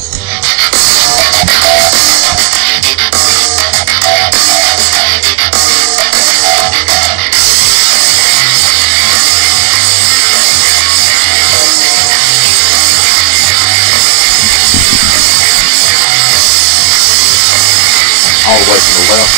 All the way to the left.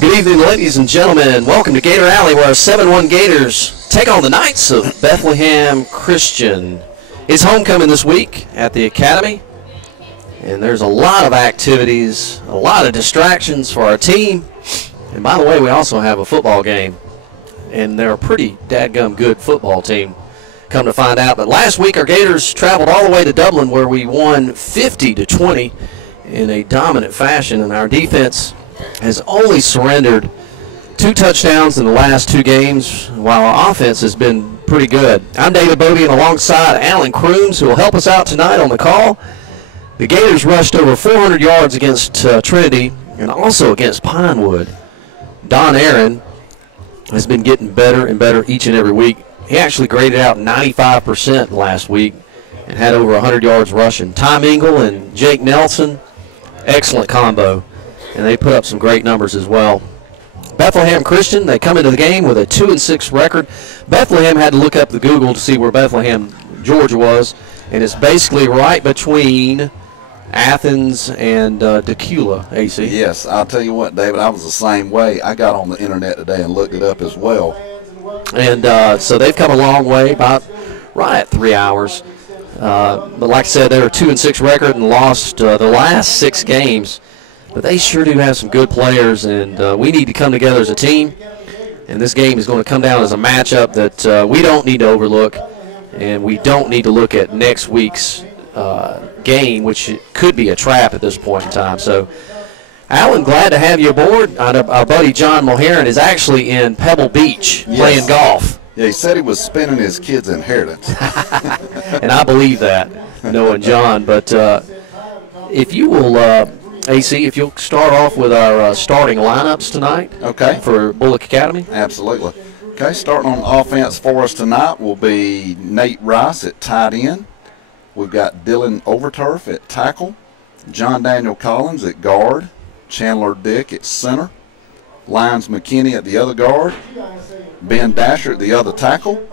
Good evening, ladies and gentlemen. Welcome to Gator Alley, where our 7-1 Gators take on the Knights of Bethlehem Christian. It's homecoming this week at the Academy, and there's a lot of activities, a lot of distractions for our team. And by the way, we also have a football game, and they're a pretty dadgum good football team, come to find out. But last week, our Gators traveled all the way to Dublin, where we won 50-20 in a dominant fashion, and our defense has only surrendered 2 touchdowns in the last 2 games, while our offense has been pretty good. I'm David Beaubien alongside Alan Crooms, who will help us out tonight on the call. The Gators rushed over 400 yards against Trinity and also against Pinewood. Don Aaron has been getting better and better each and every week. He actually graded out 95% last week and had over 100 yards rushing. Tom Engel and Jake Nelson, excellent combo, and they put up some great numbers as well. Bethlehem Christian, they come into the game with a 2-6 record. Bethlehem had to look up the Google to see where Bethlehem, Georgia was, and it's basically right between Athens and Decula, AC. Yes, I'll tell you what, David, I was the same way. I got on the internet today and looked it up as well. And so they've come a long way, about right at 3 hours. But like I said, they're a 2-6 record and lost the last 6 games. But they sure do have some good players, and we need to come together as a team. And this game is going to come down as a matchup that we don't need to overlook, and we don't need to look at next week's game, which could be a trap at this point in time. So, Alan, glad to have you aboard. Our buddy John Moheran is actually in Pebble Beach playing golf. Yeah, he said he was spending his kid's inheritance. And I believe that, knowing John. But if you will... AC, if you'll start off with our starting lineups tonight. Okay. For Bulloch Academy. Absolutely. Okay, starting on offense for us tonight will be Nate Rice at tight end. We've got Dylan Overturf at tackle, John Daniel Collins at guard, Chandler Dick at center, Lyons McKinney at the other guard, Ben Dasher at the other tackle,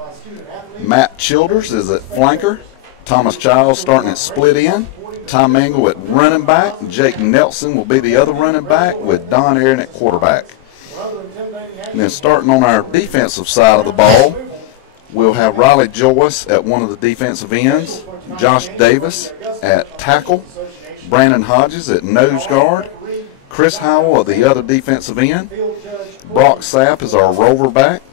Matt Childers is at flanker, Thomas Childs starting at split end, Tom Engel at running back. Jake Nelson will be the other running back with Don Aaron at quarterback. And then starting on our defensive side of the ball, we'll have Riley Joyce at one of the defensive ends, Josh Davis at tackle, Brandon Hodges at nose guard, Chris Howell at the other defensive end, Brock Sapp is our rover back,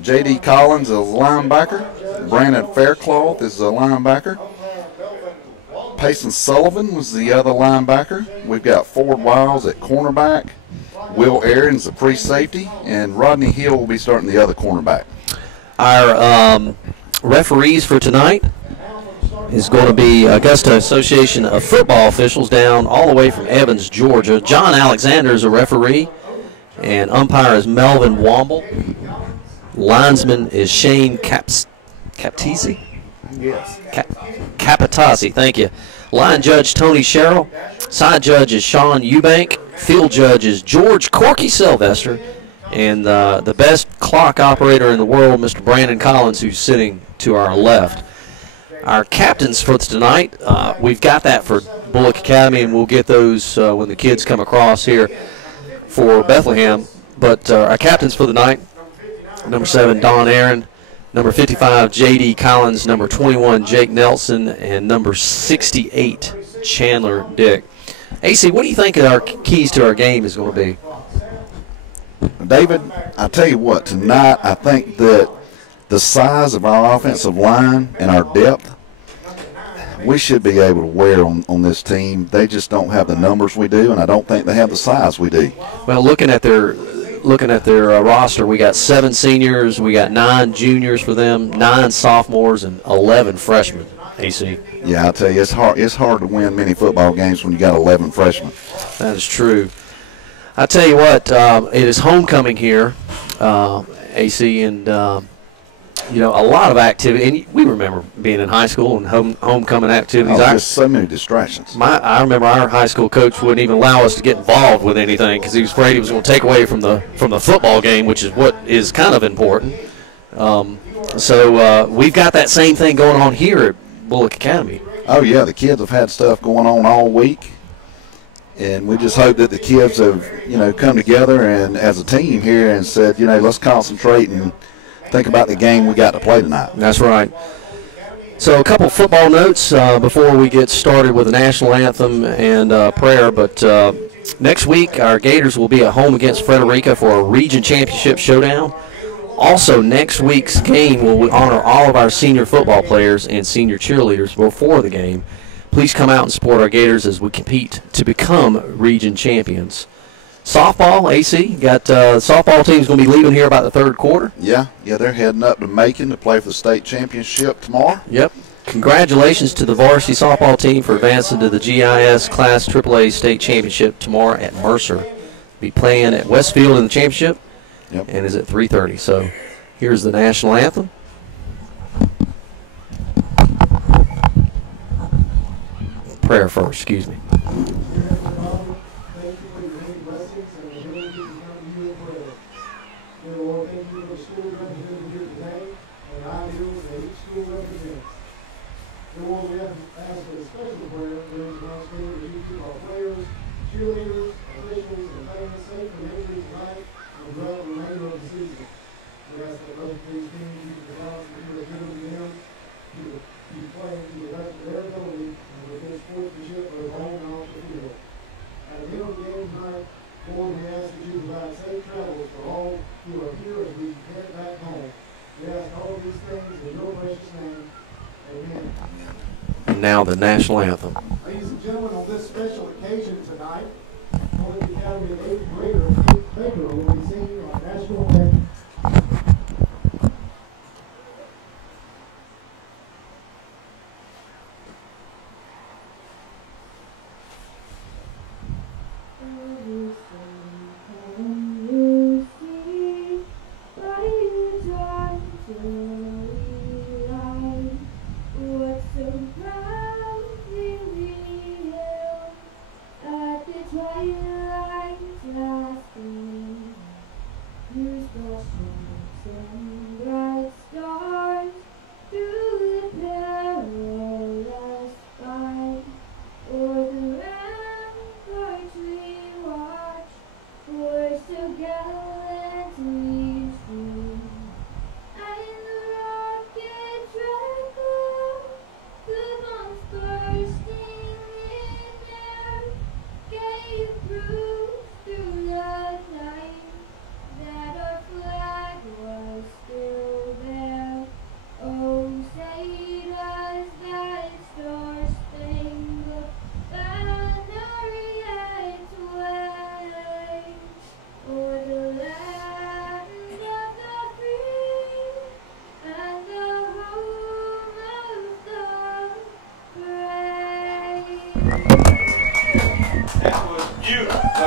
J.D. Collins is a linebacker, Brandon Faircloth is a linebacker, Payson Sullivan was the other linebacker. We've got Ford Wiles at cornerback, Will Arians at free safety, and Rodney Hill will be starting the other cornerback. Our referees for tonight is going to be Augusta Association of Football officials down all the way from Evans, Georgia. John Alexander is a referee, and umpire is Melvin Womble. Linesman is Shane Captisi? Yes. Capitasi, thank you. Line judge Tony Sherrill. Side judge is Sean Eubank. Field judge is George Corky Sylvester. And the best clock operator in the world, Mr. Brandon Collins, who's sitting to our left. Our captains for tonight, we've got that for Bulloch Academy, and we'll get those when the kids come across here for Bethlehem. But our captains for the night, number 7, Don Aaron, number 55, J.D. Collins, number 21, Jake Nelson, and number 68, Chandler Dick. AC, what do you think our keys to our game is going to be? David, I tell you what, tonight I think that the size of our offensive line and our depth, we should be able to wear on this team. They just don't have the numbers we do, and I don't think they have the size we do. Well, looking at their roster, we got 7 seniors, we got 9 juniors for them, 9 sophomores, and 11 freshmen. AC. Yeah, I tell you, it's hard to win many football games when you got 11 freshmen. That is true. I tell you what, it is homecoming here, AC, and you know, a lot of activity. And we remember being in high school and homecoming activities. There's so many distractions. I remember our high school coach wouldn't even allow us to get involved with anything because he was afraid he was going to take away from the football game, which is what is kind of important. So we've got that same thing going on here at Bulloch Academy. Oh yeah, the kids have had stuff going on all week. And we just hope that the kids have, come together and as a team here and said, let's concentrate and think about the game we got to play tonight. That's right. So a couple football notes before we get started with the national anthem and prayer. But next week our Gators will be at home against Frederica for a region championship showdown. Also, next week's game will honor all of our senior football players and senior cheerleaders before the game. Please come out and support our Gators as we compete to become region champions. Softball, AC, got softball team's going to be leaving here about the third quarter. Yeah, they're heading up to Macon to play for the state championship tomorrow. Yep. Congratulations to the varsity softball team for advancing to the GIS Class AAA state championship tomorrow at Mercer. Be playing at Westfield in the championship, and is at 3:30. So here's the national anthem. Prayer first, excuse me. Cheerleaders, officials, and fans safe from injuries tonight and throughout the remainder of the season. We ask that both of these teams use the balance of the given to them to play to the best of their ability and with their sportsmanship both home and off the field. At the end of the game tonight, Lord, we ask that you provide safe travels for all who are here as we head back home. We ask all of these things in your precious name. Amen. And now the national anthem. Ladies and gentlemen, on this special occasion tonight, Bulloch Academy 8th grader Baker will be singing our national anthem.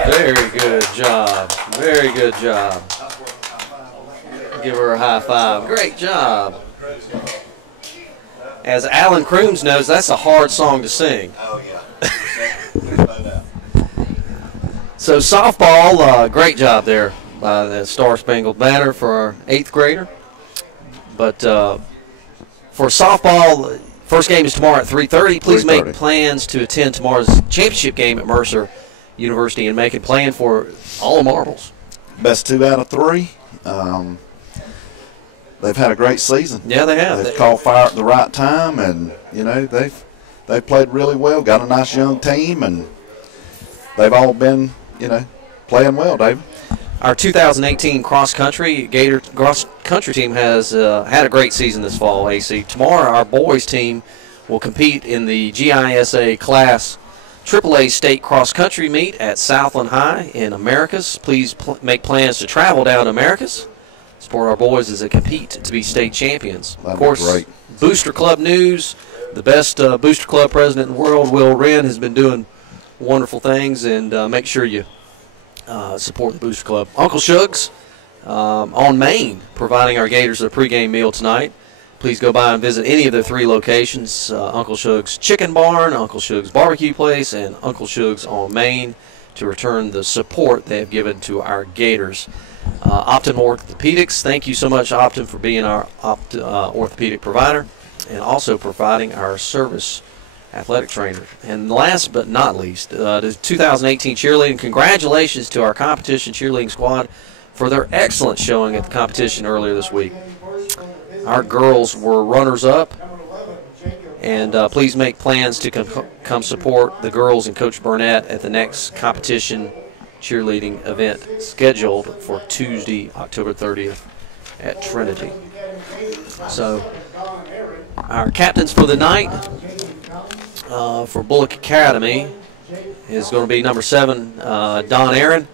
Very good job. Very good job. Give her a high five. Great job. As Alan Crooms knows, that's a hard song to sing. Oh, yeah. So softball, great job there by the Star Spangled Banner for our 8th grader. But for softball, first game is tomorrow at 3:30. Please make plans to attend tomorrow's championship game at Mercer University and make a plan for all the marbles. Best 2 out of 3. They've had a great season. Yeah, they have. They've called fire at the right time, and you know they've played really well. Got a nice young team, and they've all been playing well, David. Our 2018 cross-country Gator cross-country team has had a great season this fall, AC. Tomorrow, our boys team will compete in the GISA Class AAA State cross-country meet at Southland High in Americus. Please make plans to travel down to Americus, support our boys as they compete to be state champions. That'd of course, be great. Booster Club news. The best Booster Club president in the world, Will Wren, has been doing wonderful things, and make sure you support the Booster Club. Uncle Shugs on Main, providing our Gators a pregame meal tonight. Please go by and visit any of the 3 locations, Uncle Shugs Chicken Barn, Uncle Shugs Barbecue Place, and Uncle Shugs on Main, to return the support they have given to our Gators. Optum Orthopedics, thank you so much, Optum, for being our orthopedic provider and also providing our service athletic trainer. And last but not least, the 2018 cheerleading. Congratulations to our competition cheerleading squad for their excellent showing at the competition earlier this week. Our girls were runners-up, and please make plans to come support the girls and Coach Burnett at the next competition cheerleading event scheduled for Tuesday, October 30th at Trinity. So our captains for the night for Bulloch Academy is going to be number 7, Don Aaron,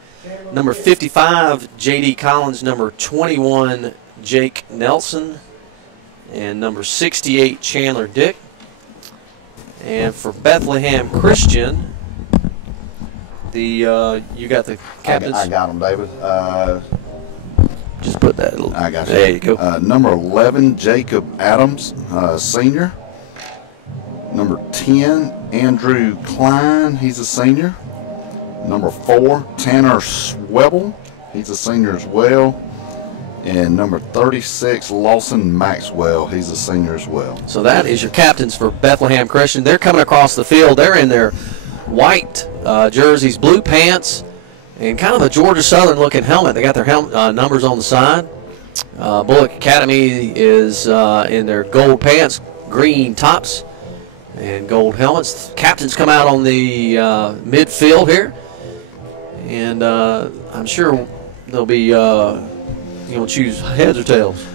number 55, J.D. Collins, number 21, Jake Nelson, and number 68, Chandler Dick. And for Bethlehem Christian, you got the captains. I got them, David. Just put that. I got you. There you go. Number 11, Jacob Adams, senior. Number 10, Andrew Klein, he's a senior. Number 4, Tanner Swebel, he's a senior as well. And number 36, Lawson Maxwell, he's a senior as well. So that is your captains for Bethlehem Christian. They're coming across the field. They're in their white jerseys, blue pants, and kind of a Georgia Southern looking helmet. They got their numbers on the side. Bulloch Academy is in their gold pants, green tops, and gold helmets. Captains come out on the midfield here, and I'm sure they'll be you gonna choose heads or tails?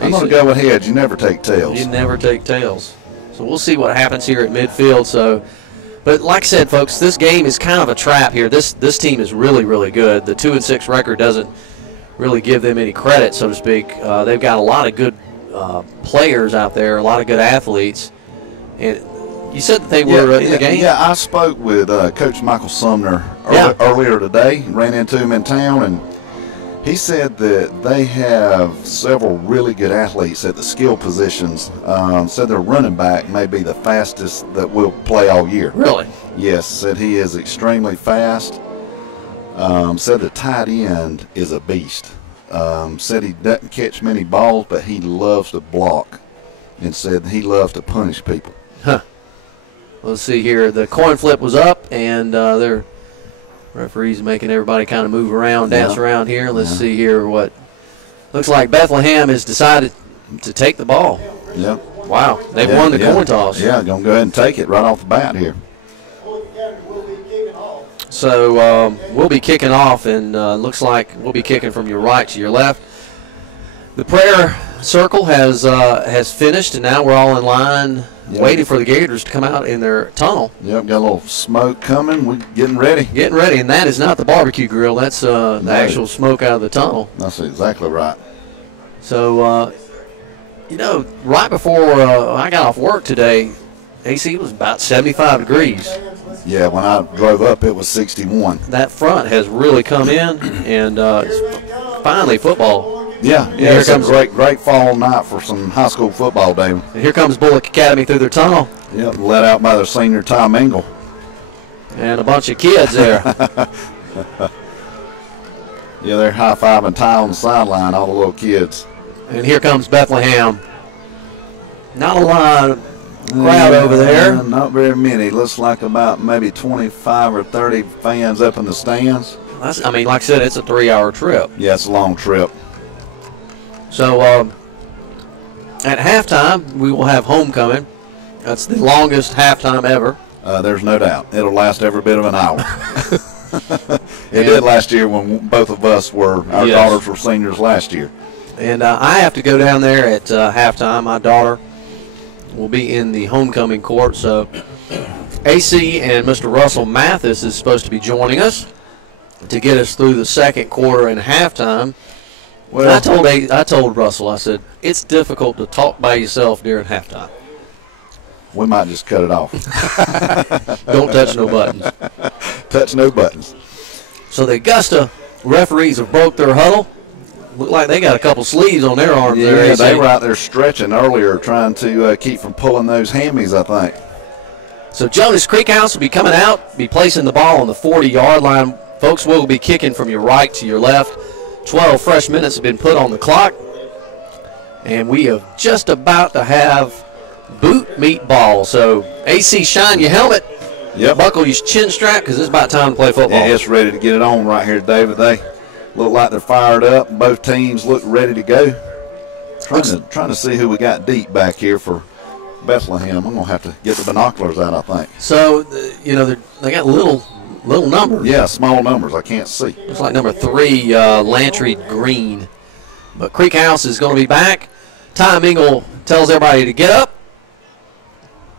I'm going to go with heads. You never take tails. You never take tails. So we'll see what happens here at midfield. So, but like I said, folks, this game is kind of a trap here. This team is really, really good. The 2-6 record doesn't really give them any credit, so to speak. They've got a lot of good players out there, a lot of good athletes. And you said that they were in the game? Yeah, I spoke with Coach Michael Sumner earlier today, ran into him in town, and he said that they have several really good athletes at the skill positions. Said their running back may be the fastest that will play all year. Really? Yes, said he is extremely fast. Said the tight end is a beast. Said he doesn't catch many balls, but he loves to block, and said he loves to punish people. Huh. Let's see here. The coin flip was up, and their referees making everybody kind of move around, dance around here. Let's see here what Looks like Bethlehem has decided to take the ball. Yep. Wow, they've won the coin toss. Yeah, going to go ahead and take it right off the bat here. So we'll be kicking off, and looks like we'll be kicking from your right to your left. The prayer circle has finished, and now we're all in line waiting for the Gators to come out in their tunnel. Yep, got a little smoke coming. We're getting ready. Getting ready, and that is not the barbecue grill. That's the actual smoke out of the tunnel. That's exactly right. So, you know, right before I got off work today, AC was about 75 degrees. Yeah, when I drove up, it was 61. That front has really come in, and it's finally football. Yeah, it's a great fall night for some high school football, David. And here comes Bulloch Academy through their tunnel. Yep, let out by their senior Tom Engel. And a bunch of kids there. Yeah, they're high-fiving Ty on the sideline, all the little kids. And here comes Bethlehem. Not a lot of crowd over there. Not very many. Looks like about maybe 25 or 30 fans up in the stands. I mean, like I said, it's a 3-hour trip. Yeah, it's a long trip. So at halftime, we will have homecoming. That's the longest halftime ever. There's no doubt. It'll last every bit of an hour. It did last year when both of us were, our daughters were seniors last year. And I have to go down there at halftime. My daughter will be in the homecoming court. So AC and Mr. Russell Mathis is supposed to be joining us to get us through the second quarter and halftime. Well, I told Russell, I said, it's difficult to talk by yourself during halftime. We might just cut it off. Don't touch no buttons. Touch no buttons. So the Augusta referees have broke their huddle. Look like they got a couple sleeves on their arms there. Yeah, they were out there stretching earlier, trying to keep from pulling those hammies, I think. So Jonas Creekhouse will be coming out, be placing the ball on the 40-yard line. Folks, will be kicking from your right to your left. 12 fresh minutes have been put on the clock. And we are just about to have boot meet ball. So, AC, shine your helmet. Yep. Buckle your chin strap because it's about time to play football. Yeah, it's ready to get it on right here, David. They look like they're fired up. Both teams look ready to go. Trying to see who we got deep back here for Bethlehem. I'm going to have to get the binoculars out, I think. So, you know, they got little numbers. Yeah, small numbers. I can't see. Looks like number 3, Lantry Green. But Creekhouse is going to be back. Tom Engel tells everybody to get up.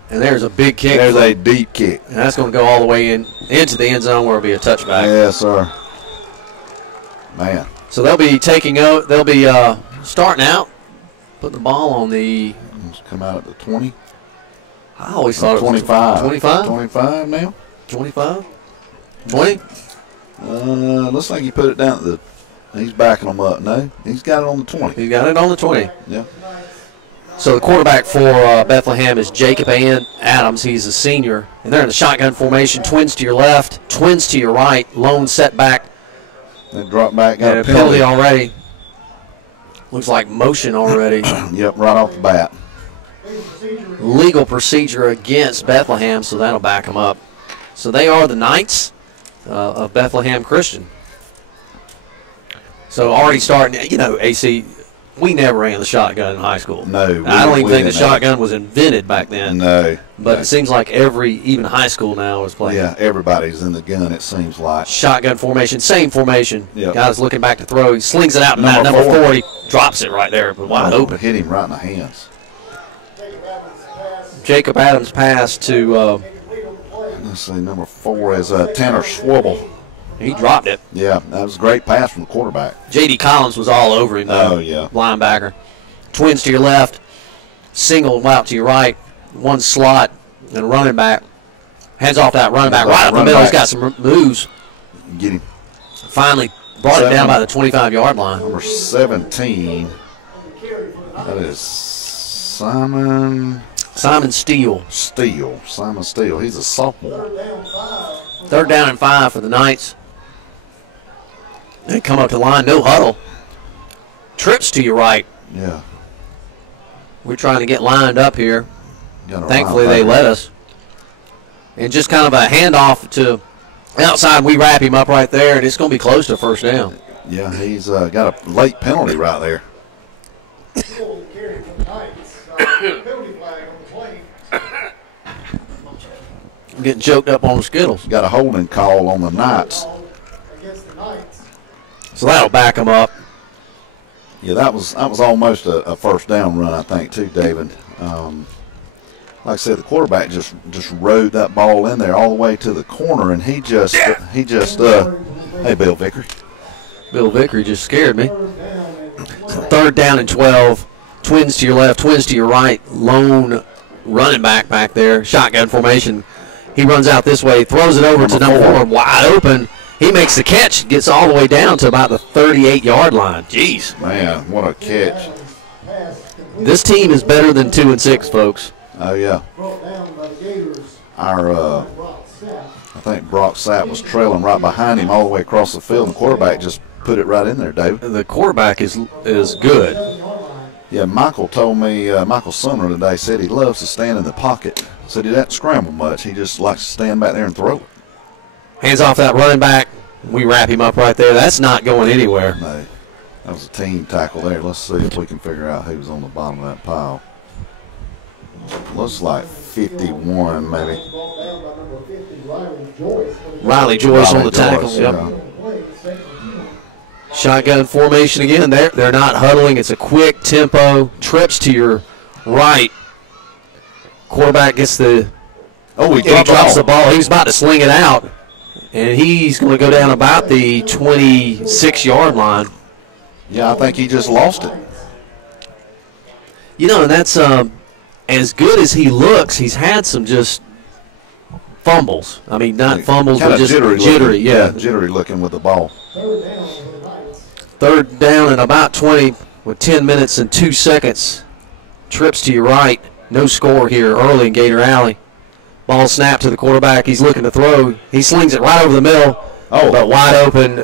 And there's a big kick. There's a deep kick. And that's going to go all the way into the end zone where it'll be a touchback. Yes, sir. Man. So they'll be starting out, putting the ball on the. Let's come out at the 20. I always thought 25. 25? 25 now? 25? 20? Looks like he put it down at the. He's backing them up. No, he's got it on the 20. He got it on the 20. Yeah. So the quarterback for Bethlehem is Jacob Adams. He's a senior. And they're in the shotgun formation. Twins to your left, twins to your right. Lone setback. They drop back. Got a penalty already. Looks like motion already. Yep, right off the bat. Legal procedure against Bethlehem, so that'll back them up. So they are the Knights of Bethlehem Christian. So already starting, you know, AC, we never ran the shotgun in high school. No. I don't even think the shotgun was invented back then. No. But it seems like even high school now is playing. Yeah, everybody's in the gun, it seems like. Shotgun formation, same formation. Yep. Guy's looking back to throw. He slings it out to number 40, drops it right there, but wide open. Hit him right in the hands. Jacob Adams pass to, let's see, number 4 is Tanner Schwabel. He dropped it. Yeah, that was a great pass from the quarterback. J.D. Collins was all over him, though. Oh, yeah. Linebacker. Twins to your left, single out to your right, one slot, and running back. Hands off that running back right up the middle. He's got some moves. Get him. Finally brought it down by the 25-yard line. Number 17. That is Simon Steele. Simon Steele. He's a sophomore. 3rd down and 5 for the Knights. They come up to the line, no huddle. Trips to your right. Yeah. We're trying to get lined up here. Thankfully, they let us. And just kind of a handoff to outside. We wrap him up right there, and it's going to be close to 1st down. Yeah, he's got a late penalty right there. Full carry for the Knights. Penalty flag on the play. I'm getting choked up on the Skittles. Got a holding call on the Knights. Against the Knights. So that'll back them up. Yeah, that was almost a first down run, I think, too, David. Like I said, the quarterback just rode that ball in there all the way to the corner, and he just hey, Bill Vickery. Bill Vickery just scared me. So 3rd down and 12. Twins to your left, twins to your right. Lone running back there. Shotgun formation. He runs out this way, throws it over to number 4, wide open. He makes the catch, gets all the way down to about the 38-yard line. Jeez. Man, what a catch. This team is better than 2 and 6, folks. Oh, yeah. Brought down by the Gators. Our, I think Brock Sapp was trailing right behind him all the way across the field, and the quarterback just put it right in there, David. The quarterback is good. Yeah, Michael told me, Michael Sumner today said he loves to stand in the pocket. Said he doesn't scramble much. He just likes to stand back there and throw it. Hands off that running back. We wrap him up right there. That's not going anywhere. No, that was a team tackle there. Let's see if we can figure out who's on the bottom of that pile. Looks like 51, maybe. Riley Joyce on the tackle. Yeah. Shotgun formation again. They're not huddling. It's a quick tempo. Trips to your right. Quarterback gets the. Oh, he drops the ball. He was about to sling it out, and he's going to go down about the 26-yard line. Yeah, I think he just lost it. You know, and that's as good as he looks. He's had some just fumbles. I mean, not fumbles, but just jittery. Yeah, jittery looking with the ball. 3rd down and about 20 with 10 minutes and 2 seconds. Trips to your right. No score here early in Gator Alley. Ball snapped to the quarterback. He's looking to throw. He slings it right over the middle. Oh, but wide open.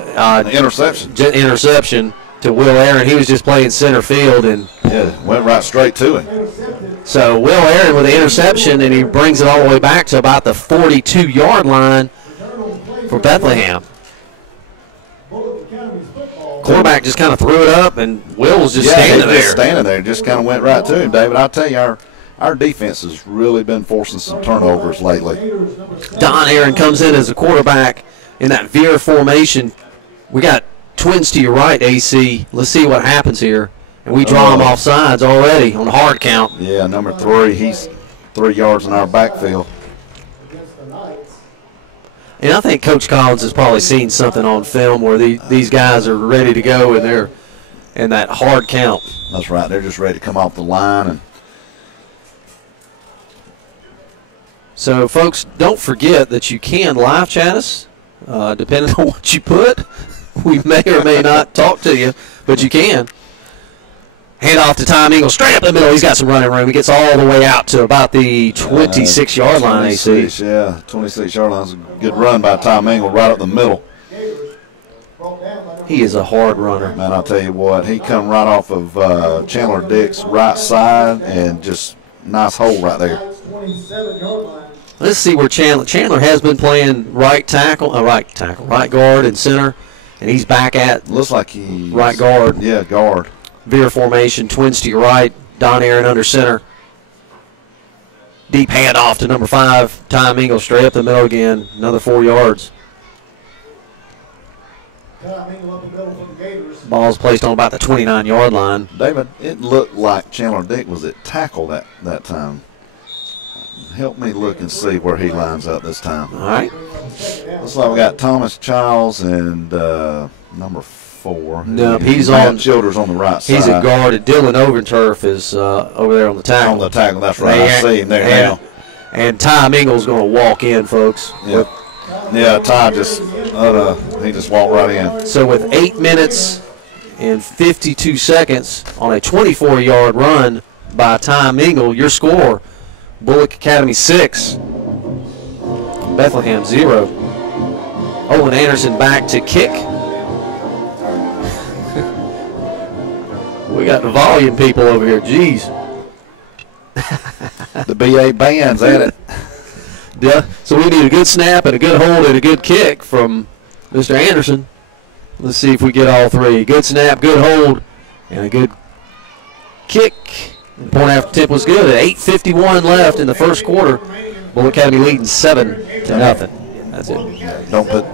Interception. Interception to Will Aaron. He was just playing center field, and went right straight to him. So Will Aaron with the interception, and he brings it all the way back to about the 42-yard line for Bethlehem. Quarterback just kind of threw it up, and Will was just standing there. Just standing there. Just kind of went right to him, David. I'll tell you, our defense has really been forcing some turnovers lately. Don Aaron comes in as a quarterback in that veer formation. We got twins to your right, AC. Let's see what happens here. And we draw him off sides already on the hard count. Yeah, number 3. He's 3 yards in our backfield. And I think Coach Collins has probably seen something on film where these guys are ready to go, and they're in that hard count. That's right. They're just ready to come off the line. And so, folks, don't forget that you can live chat us, depending on what you put. We may or may not talk to you, but you can. Hand off to Tom Ingle, straight up the middle. He's got some running room. He gets all the way out to about the 26-yard line, AC. Yeah, 26-yard line is a good run by Tom Ingle right up the middle. He is a hard runner. Man, I'll tell you what, he come right off of Chandler Dick's right side, and just nice hole right there. Let's see where Chandler has been playing right guard and center, and he's back at looks like he's right guard. Yeah, guard. Veer formation, twins to your right, Don Aaron under center. Deep handoff to number 5, Tom Ingle, straight up the middle again, another 4 yards. Ball's placed on about the 29-yard line. David, it looked like Chandler Dick was at tackle that time. Help me look and see where he lines up this time. All right. Looks like we got Thomas Childs and number 4. No, he's on. Childers on the right side. He's a guard. And Dylan Overturf is over there on the tackle. On the tackle, that's right. I see him there now. And Tom Ingle's going to walk in, folks. Yeah. Yeah, Ty just he just walked right in. So with 8 minutes and 52 seconds on a 24-yard run by Tom Ingle, your score: Bulloch Academy 6, Bethlehem 0. Olin Anderson back to kick. We got the volume people over here. Jeez. The BA band's at it. Yeah. So we need a good snap and a good hold and a good kick from Mr. Anderson. Let's see if we get all three. Good snap, good hold, and a good kick. The point after tip was good. At 8:51 left in the first quarter, Bulloch Academy leading 7-0. That's it. Don't put.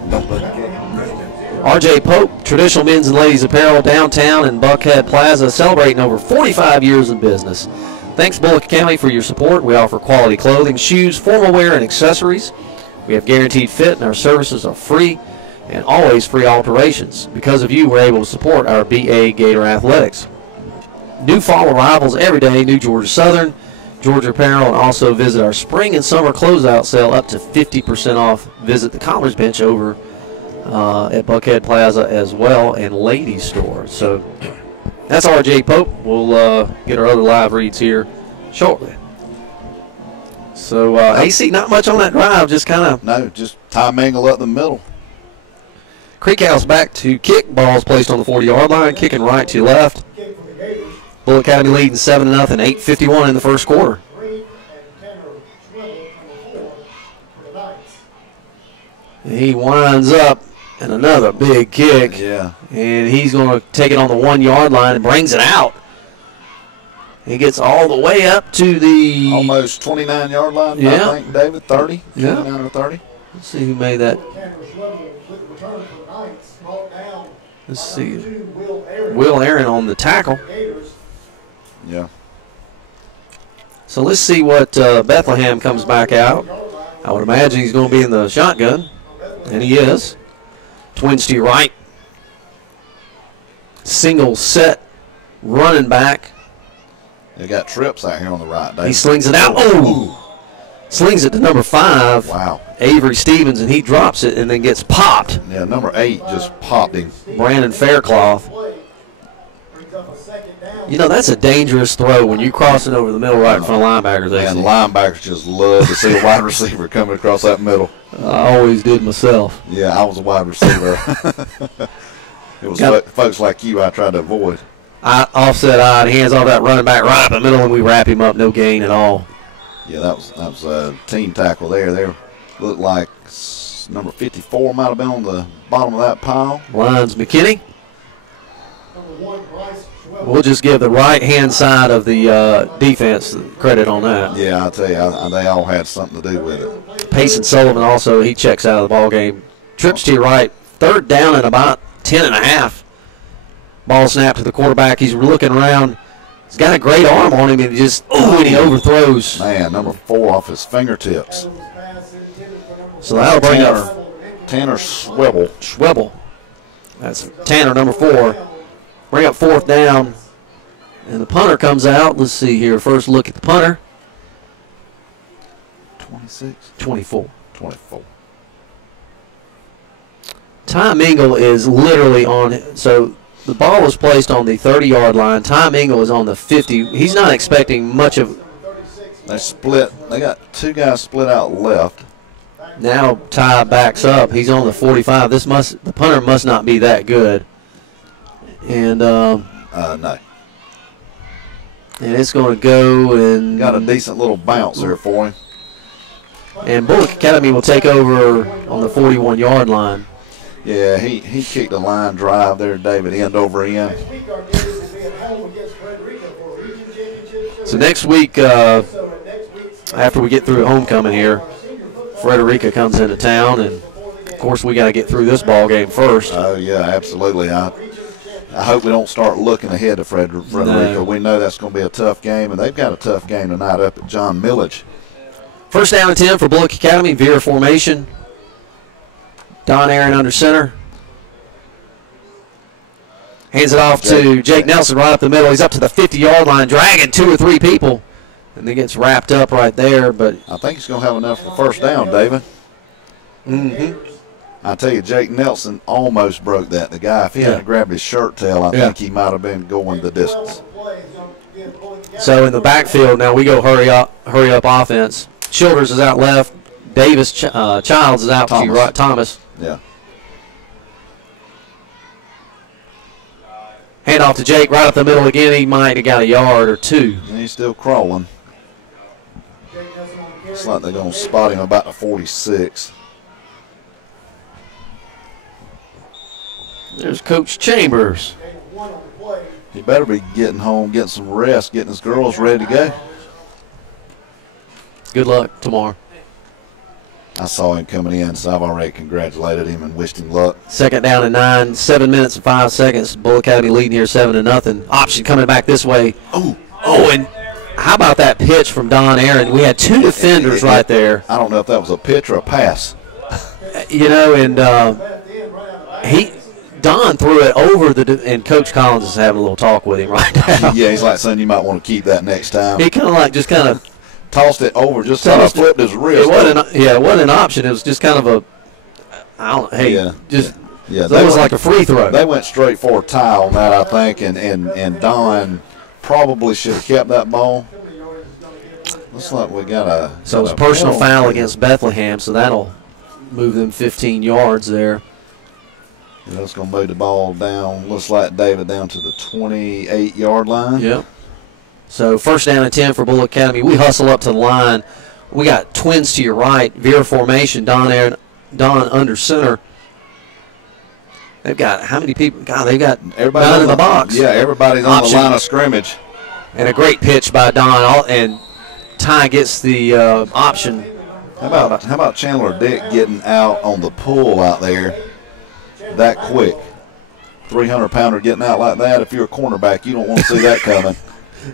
R.J. Pope, traditional men's and ladies apparel, downtown in Buckhead Plaza, celebrating over 45 years in business. Thanks, Bulloch Academy, for your support. We offer quality clothing, shoes, formal wear, and accessories. We have guaranteed fit, and our services are free and always free alterations. Because of you, we're able to support our BA Gator athletics. New fall arrivals every day, new Georgia Southern, Georgia Apparel, and also visit our spring and summer closeout sale up to 50% off. Visit the College Bench over at Buckhead Plaza as well, and Ladies Store. So that's R.J. Pope. We'll get our other live reads here shortly. So AC, not much on that drive, just kind of. No, just Ty Mingle up the middle. Creek House back to kick. Ball's placed on the 40-yard line, kicking right to left. Bulloch Academy leading 7-0, 8:51 in the first quarter. He winds up and another big kick. Yeah. And he's going to take it on the 1-yard line and brings it out. He gets all the way up to the almost 29-yard line, yeah. I think, David, 30, yeah. 29 or 30. Let's see who made that. Let's see. Will Aaron on the tackle. Yeah. So let's see what Bethlehem comes back out. I would imagine he's going to be in the shotgun, and he is. Twins to your right. Single set running back. They got trips out here on the right, David. He slings it out. Oh! Slings it to number 5. Wow. Avery Stephens, and he drops it and then gets popped. Yeah, number 8 just popped him. Brandon Faircloth. You know, that's a dangerous throw when you're crossing over the middle right in front of linebackers. And linebackers just love to see a wide receiver coming across that middle. I always did myself. Yeah, I was a wide receiver. It was folks like you I tried to avoid. Offset eye, hands off that running back right up the middle, and we wrap him up, no gain at all. Yeah, that was a team tackle there. They looked like number 54 might have been on the bottom of that pile. Lines McKinney. We'll just give the right-hand side of the defense credit on that. Yeah, I'll tell you, they all had something to do with it. Payson Sullivan also, he checks out of the ball game. Trips to your right, 3rd down and about 10.5. Ball snap to the quarterback. He's looking around. He's got a great arm on him, and he just, and he overthrows. Man, number 4 off his fingertips. So that'll bring up Tanner Schwebel. That's Tanner, number 4. Bring up 4th down, and the punter comes out. Let's see here. First look at the punter. 26? 24. 24. Ty Mingle is literally on, so the ball was placed on the 30-yard line. Ty Mingle is on the 50. He's not expecting much of. They split. They got 2 guys split out left. Now Ty backs up. He's on the 45. The punter must not be that good. And no. And it's going to go and got a decent little bounce there for him. And Bulloch Academy will take over on the 41-yard line. Yeah, he kicked a line drive there, David, end over end. So next week, after we get through homecoming here, Frederica comes into town, and of course we got to get through this ball game first. Oh yeah, absolutely. I hope we don't start looking ahead to Frederica. No. We know that's going to be a tough game, and they've got a tough game tonight up at John Millage. 1st down and 10 for Bulloch Academy. Veer formation. Don Aaron under center. Hands it off to Jake Nelson right up the middle. He's up to the 50-yard line, dragging 2 or 3 people. And then gets wrapped up right there. But I think he's going to have enough for 1st down, David. Mm-hmm. I tell you, Jake Nelson almost broke that. The guy, if he hadn't grabbed his shirt tail, I think he might have been going the distance. So in the backfield now, we go hurry up offense. Childers is out left. Davis Childs is out to your right. Thomas. Yeah. Hand off to Jake right up the middle again. He might have got a yard or 2. And he's still crawling. Looks like they're going to spot him about the 46. There's Coach Chambers. He better be getting home, getting some rest, getting his girls ready to go. Good luck tomorrow. I saw him coming in, so I've already congratulated him and wished him luck. Second down and 9, 7 minutes and 5 seconds. Bulloch Academy leading here 7-0. Option coming back this way. Oh, and how about that pitch from Don Aaron? We had 2 defenders right there. I don't know if that was a pitch or a pass. You know, and Don threw it over and Coach Collins is having a little talk with him right now. Yeah, he's like saying you might want to keep that next time. He kind of tossed it over, just kind of flipped his wrist. It wasn't an option. It was just kind of a, that was like a free throw. They went straight for a tie on that, I think, and Don probably should have kept that ball. Looks like we got So it's a personal foul against Bethlehem, so that'll move them 15 yards there. That's going to move the ball down, looks like David, down to the 28-yard line. Yep. So first down and 10 for Bulloch Academy. We hustle up to the line. We got twins to your right, veer formation, Don under center. They've got how many people? God, they've got everybody 9 in the box. Yeah, everybody's on the line of scrimmage. And a great pitch by Don, and Ty gets the option. How about Chandler Dick getting out on the pull out there that quick? 300-pounder getting out like that. If you're a cornerback, you don't want to see that coming.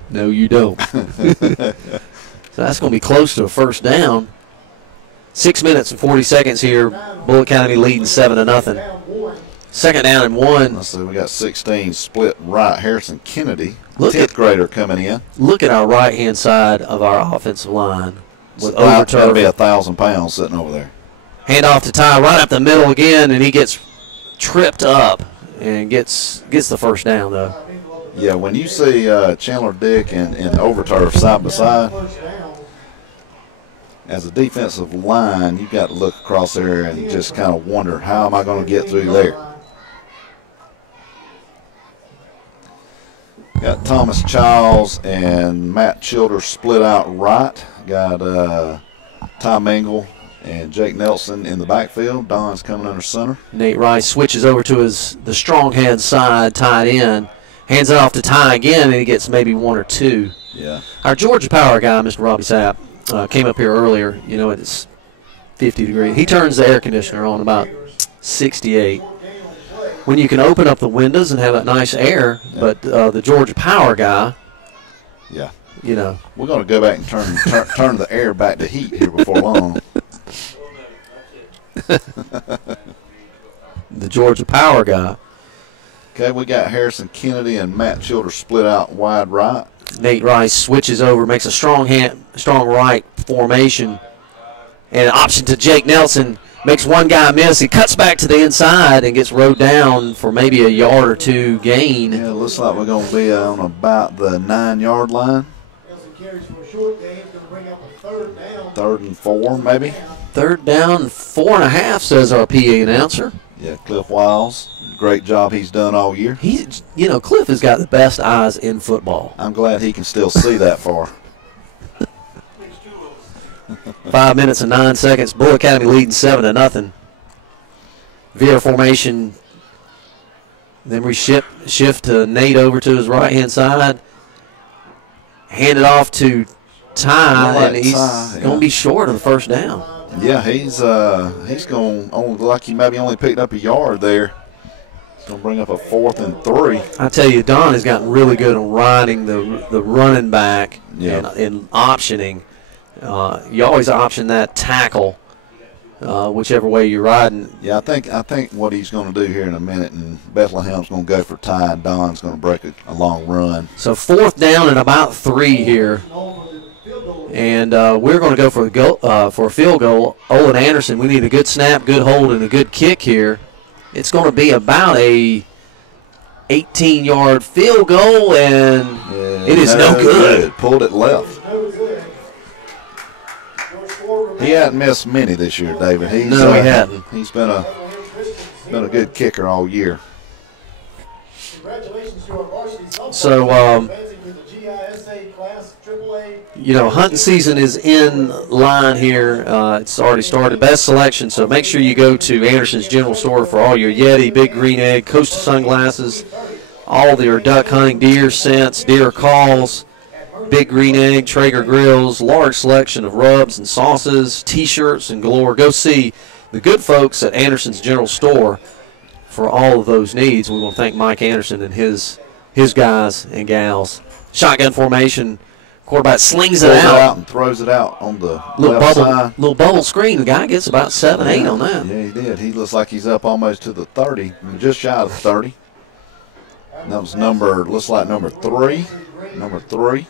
No, you don't. So that's going to be close to a first down. 6 minutes and 40 seconds here. Bulloch Academy leading 7-0. Second down and 1. Let's see, we got 16 split right. Harrison Kennedy, 10th grader, coming in. Look at our right-hand side of our offensive line. With got to be 1,000 pounds sitting over there. Hand off to Ty right up the middle again, and he gets tripped up and gets the first down, though. Yeah, when you see Chandler Dick and Overturf side by side, as a defensive line, you've got to look across there and just kind of wonder, how am I going to get through there? Got Thomas Childs and Matt Childers split out right. Got Tom Mingle and Jake Nelson in the backfield. Don's coming under center. Nate Rice switches over to the strong hand side, tied in. Hands it off to Ty again, and he gets maybe 1 or 2. Yeah. Our Georgia Power guy, Mr. Robbie Sapp, came up here earlier. You know, it's 50 degrees. He turns the air conditioner on about 68. When you can open up the windows and have that nice air, yeah. But the Georgia Power guy, yeah, you know. We're going to go back and turn the air back to heat here before long. The Georgia Power guy. Okay, we got Harrison Kennedy and Matt Childers split out wide right. Nate Rice switches over, makes a strong right formation, and an option to Jake Nelson. Makes one guy miss. He cuts back to the inside and gets rode down for maybe a yard or 2 gain. Yeah, it looks like we're going to be on about the 9-yard line. 3rd and 4, maybe. 3rd down, 4.5, says our PA announcer. Yeah, Cliff Wiles. Great job he's done all year. Cliff has got the best eyes in football. I'm glad he can still see that far. 5 minutes and 9 seconds. Bulloch Academy leading 7-0. Veer formation. Then we shift to Nate over to his right-hand side. Hand it off to Ty, and he's going to be short of the first down. Yeah, he's going to like he maybe only picked up a yard there. It's going to bring up a 4th and 3. I tell you, Don has gotten really good on riding the running back and optioning. You always option that tackle, whichever way you're riding. Yeah, I think what he's going to do here in a minute, and Bethlehem's going to go for Ty, and Don's going to break a long run. So 4th down and about 3 here. And we're going to go for a field goal. Olin Anderson, we need a good snap, good hold, and a good kick here. It's going to be about a 18-yard field goal, and it is no good. Pulled it left. He hadn't missed many this year, David. He hadn't. He's been a good kicker all year. So You know, hunting season is in line here. It's already started. Best selection, so make sure you go to Anderson's General Store for all your Yeti, Big Green Egg, Costa sunglasses, all your duck hunting, deer scents, deer calls, Big Green Egg, Traeger grills, large selection of rubs and sauces, T-shirts, and galore. Go see the good folks at Anderson's General Store for all of those needs. We want to thank Mike Anderson and his guys and gals. Shotgun formation. Quarterback slings it out and throws it out on the little left bubble, side. little bubble screen. The guy gets about 7, 8 on that. Yeah, he did. He looks like he's up almost to the 30, just shy of 30. And that was looks like number 3. Number 3,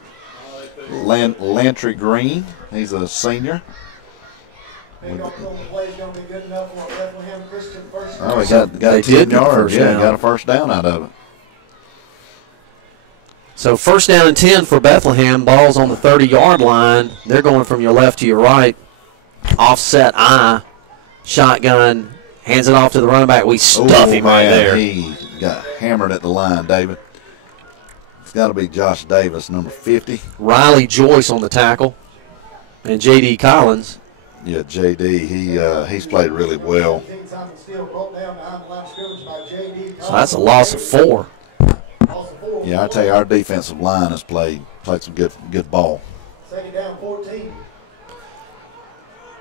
Lantry Green. He's a senior. Oh, he got 10 yards. Yeah, got a first down out of it. So 1st down and 10 for Bethlehem. Ball's on the 30-yard line. They're going from your left to your right. Offset eye. Shotgun. Hands it off to the running back. We stuff him right there. He got hammered at the line, David. It's got to be Josh Davis, number 50. Riley Joyce on the tackle. And J.D. Collins. Yeah, J.D., he's played really well. So that's a loss of 4. Yeah, I tell you, our defensive line has played some good ball. 2nd down, 14.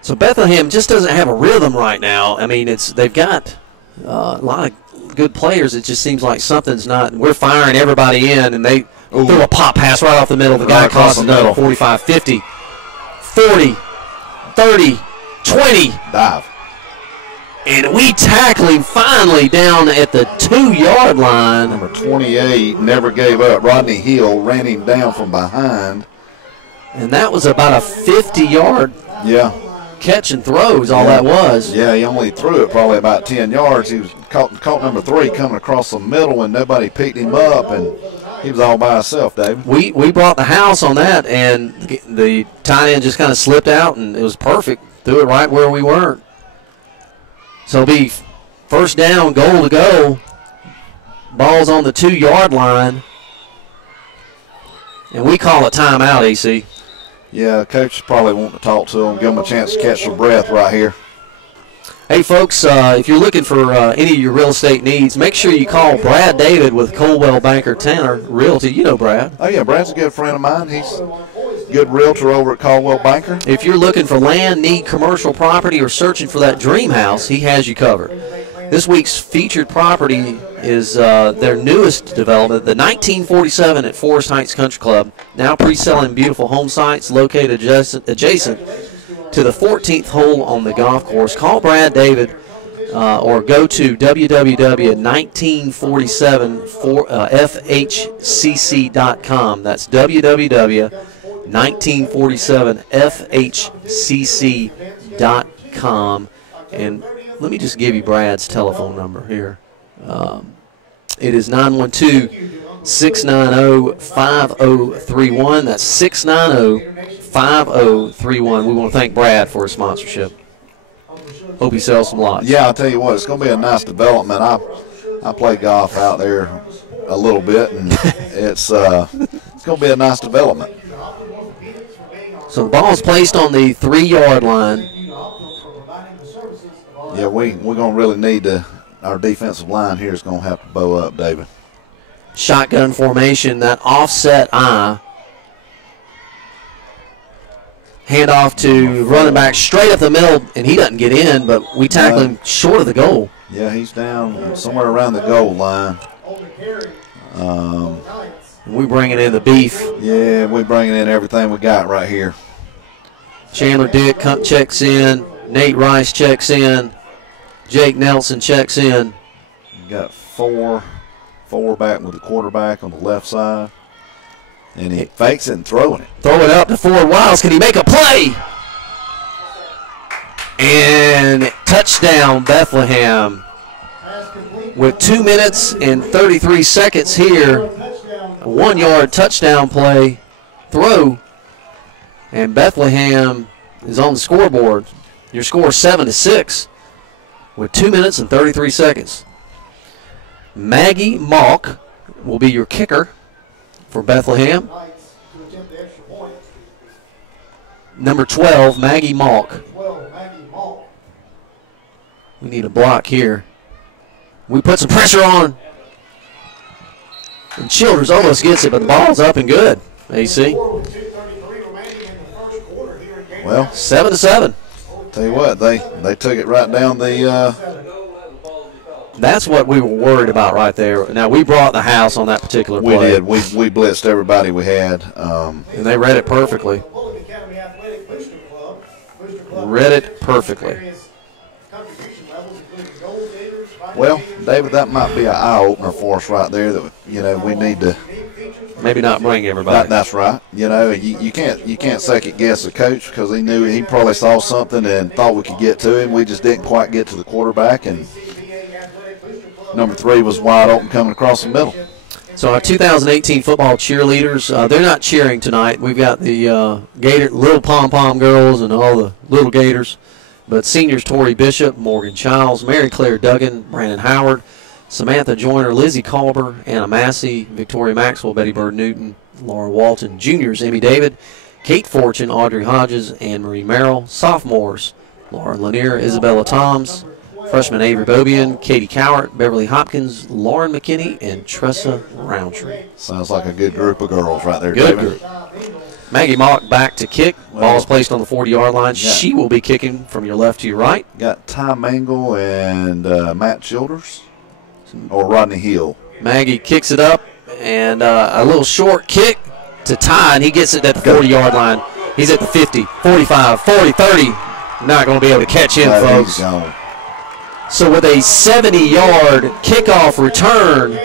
So Bethlehem just doesn't have a rhythm right now. I mean, they've got a lot of good players. It just seems like something's not. We're firing everybody in, and they throw a pop pass right off the middle. The guy crosses the 45, 50, 40, 30, 20. Dive. And we tackle him finally down at the 2-yard line. Number 28 never gave up. Rodney Hill ran him down from behind. And that was about a 50-yard catch and throw is all that was. Yeah, he only threw it probably about 10 yards. He was caught number 3 coming across the middle, and nobody picked him up, and he was all by himself, David. We brought the house on that, and the tight end just kind of slipped out, and it was perfect. Threw it right where we were. So it'll be 1st down, goal to go. Ball's on the 2-yard line. And we call a timeout, AC. Yeah, coach probably want to talk to him, give him a chance to catch their breath right here. Hey, folks, if you're looking for any of your real estate needs, make sure you call Brad David with Coldwell Banker Tanner Realty. You know Brad. Oh, yeah, Brad's a good friend of mine. He's a good realtor over at Coldwell Banker. If you're looking for land, need commercial property, or searching for that dream house, he has you covered. This week's featured property is their newest development, the 1947 at Forest Heights Country Club, now pre-selling beautiful home sites located adjacent to the 14th hole on the golf course. Call Brad David or go to www.1947fhcc.com. That's www.1947fhcc.com. And let me just give you Brad's telephone number here. It is 912-690-5031. That's 690-5031. We want to thank Brad for his sponsorship. Hope he sells some lots. Yeah, I'll tell you what, it's going to be a nice development. I play golf out there a little bit, and it's going to be a nice development. So the ball is placed on the 3-yard line. Yeah, we're going to really need our defensive line here is going to have to bow up, David. Shotgun formation, that offset eye. Hand off to running back straight up the middle, and he doesn't get in, but we tackle him short of the goal. Yeah, he's down somewhere around the goal line. We bringing in the beef. Yeah, we're bringing in everything we got right here. Chandler Dick checks in. Nate Rice checks in. Jake Nelson checks in. We got four back with the quarterback on the left side. And he fakes it and throwing it. Throw it up to Ford Wiles. Can he make a play? And touchdown, Bethlehem. With 2 minutes and 33 seconds here, a 1-yard touchdown play, throw, and Bethlehem is on the scoreboard. Your score 7-6 with 2 minutes and 33 seconds. Maggie Malk will be your kicker for Bethlehem. number 12, Maggie Malk. 12, Maggie Malk. We need a block here. We put some pressure on. And Childers almost gets it, but the ball's up and good. AC. With 2:33 remaining in the first quarter here at Gators. Well, 7-7. tell you what, they took it right down the. That's what we were worried about right there. Now, we brought the house on that particular We play. did. We blitzed everybody we had. And they read it perfectly. Bulloch Academy Athletic Booster Club. Booster Club Read it perfectly. various contribution levels, including gold gators, Well, David, that might be an eye-opener for us right there that, we need to. Maybe not bring everybody. That's right. You can't second guess the coach because he probably saw something and thought we could get to him. We just didn't quite get to the quarterback, and number 3 was wide open coming across the middle. So our 2018 football cheerleaders, they're not cheering tonight. We've got the little pom-pom girls and all the little Gators. But seniors Tori Bishop, Morgan Childs, Mary Claire Duggan, Brandon Howard, Samantha Joyner, Lizzie Culber, Anna Massey, Victoria Maxwell, Betty Bird Newton, Laura Walton. Juniors, Emmy David, Kate Fortune, Audrey Hodges, Anne Marie Merrill. Sophomores, Laura Lanier, Isabella Toms. Freshman Avery Beaubien, Katie Cowart, Beverly Hopkins, Lauren McKinney, and Tressa Roundtree. Sounds like a good group of girls right there, Good David. group. Maggie Mock back to kick. Ball's placed on the 40-yard line. Yeah. She will be kicking from your left to your right. Got Ty Mangle and Matt Childers or Rodney Hill. Maggie kicks it up, and a little short kick to Ty, and he gets it at the 40-yard line. He's at the 50, 45, 40, 30. Not going to be able to catch him, folks. He's gone. So with a 70-yard kickoff return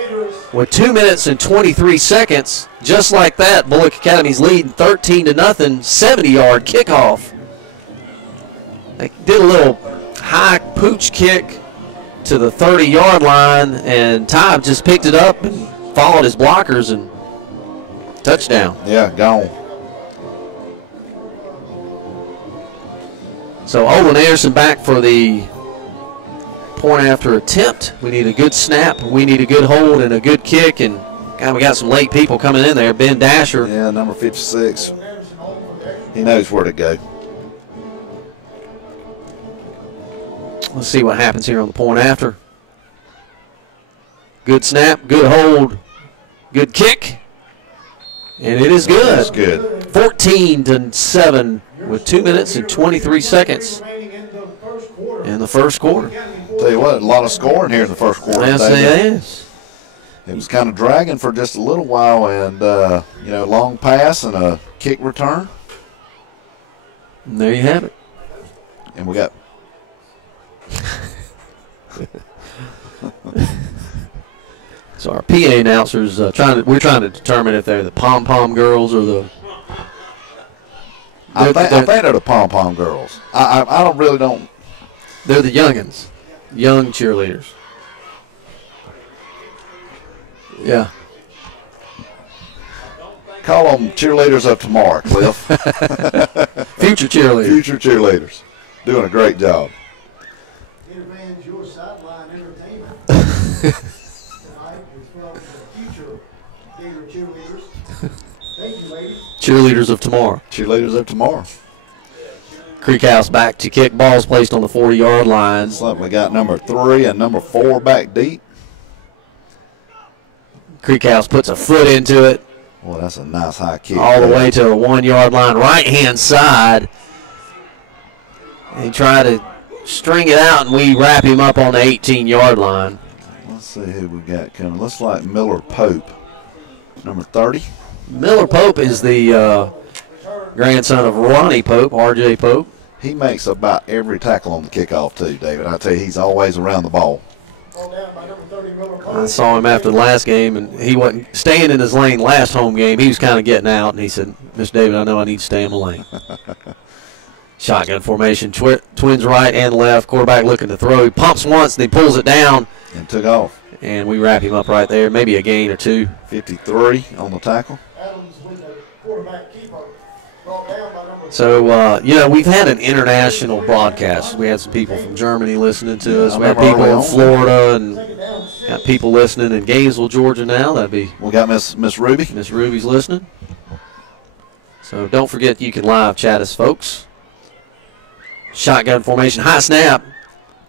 with 2 minutes and 23 seconds, just like that, Bulloch Academy's leading 13-0, 70-yard kickoff. They did a little high pooch kick to the 30-yard line, and Ty just picked it up and followed his blockers and touchdown. Yeah, gone. So Olin Anderson back for the point after attempt. We need a good snap. We need a good hold and a good kick. And God, we got some late people coming in there. Ben Dasher. Yeah, number 56. He knows where to go. Let's see what happens here on the point after. Good snap, good hold, good kick. And it is good. It's good. 14-7 with 2 minutes and 23 seconds in the first quarter. Tell you what, a lot of scoring here in the first quarter. Yes, it is. It was kind of dragging for just a little while, and long pass and a kick return. And there you have it. And we got so our PA announcers we're trying to determine if they're the pom-pom girls or the. I think they're the pom-pom girls. I don't. They're the youngins, young cheerleaders. Yeah. Call them cheerleaders of tomorrow, Cliff. Future cheerleaders. Future cheerleaders. Doing a great job. Interman's your sideline entertainment. Tonight is from the future Gator cheerleaders. Thank you, ladies. Cheerleaders of tomorrow. Cheerleaders of tomorrow. Creek House back to kick. Balls placed on the 40-yard line. Something we got number 3 and number 4 back deep. Creek House puts a foot into it. Well, that's a nice high kick. All the way to the 1-yard line, right-hand side. They try to string it out, and we wrap him up on the 18-yard line. Let's see who we got coming. Looks like Miller Pope, number 30. Miller Pope is the grandson of Ronnie Pope, R.J. Pope. He makes about every tackle on the kickoff, too, David. I tell you, he's always around the ball. Ball down by number 30, Miller Pope. I saw him after the last game, and he wasn't staying in his lane last home game. He was kind of getting out, and he said, Mr. David, I know I need to stay in my lane. Shotgun formation, twins right and left. Quarterback looking to throw. He pumps once, then he pulls it down. And took off. And we wrap him up right there. Maybe a gain or two. 53 on the tackle. Adams with the quarterback keeper. Brought down by number So, we've had an international broadcast. We had some people from Germany listening to us. I We had remember people early in on. Florida and got people listening in Gainesville, Georgia now. That'd be We got Miss Ruby. Miss Ruby's listening. So don't forget you can live chat us, folks. Shotgun formation, high snap.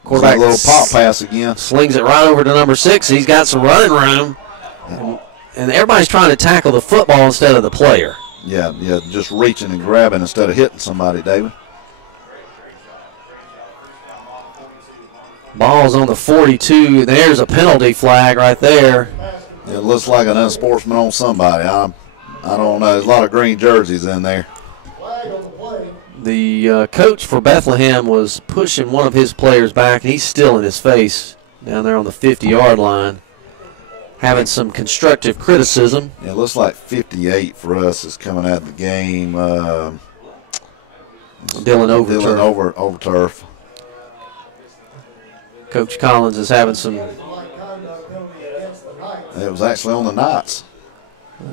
Quarterback, a little pop pass again. Slings it right over to number 6. He's got some running room. And everybody's trying to tackle the football instead of the player. Yeah, just reaching and grabbing instead of hitting somebody, David. Ball's on the 42. There's a penalty flag right there. It looks like an unsportsman on somebody. I don't know. There's a lot of green jerseys in there. The coach for Bethlehem was pushing one of his players back, and he's still in his face down there on the 50-yard line, having some constructive criticism. It looks like 58 for us is coming out of the game. Dylan Overturf. Coach Collins is having some. It was actually on the Knights.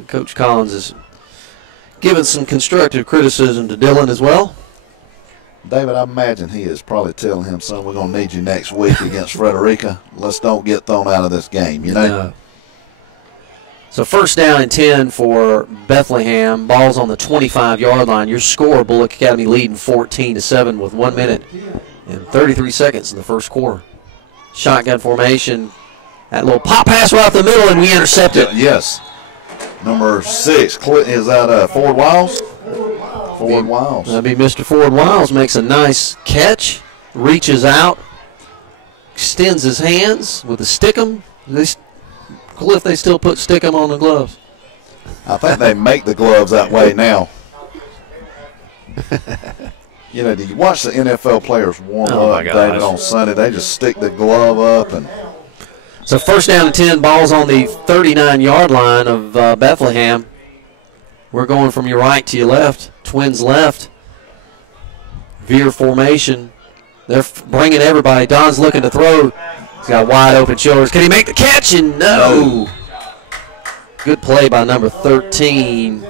Coach Collins is giving some constructive criticism to Dylan as well. David, I imagine he is probably telling him, son, we're going to need you next week against Frederica. Let's don't get thrown out of this game, you know? No. So first down and 10 for Bethlehem. Ball's on the 25-yard line. Your score, Bulloch Academy leading 14-7 with 1 minute and 33 seconds in the first quarter. Shotgun formation. That little pop pass right up the middle, and we intercept it. Yes. Number 6, is that Ford Wiles? Ford Wiles. That'd be Mr. Ford Wiles. Makes a nice catch, reaches out, extends his hands with a stickum. Cliff, they still put stickum on the gloves. I think they make the gloves that way now. You know, do you watch the NFL players warm up, David, on Sunday? They just stick the glove up. And so first down and 10, ball's on the 39-yard line of Bethlehem. We're going from your right to your left. Twins left. Veer formation. They're bringing everybody. Don's looking to throw. He's got wide open shoulders. Can he make the catch? And no. Good play by number 13.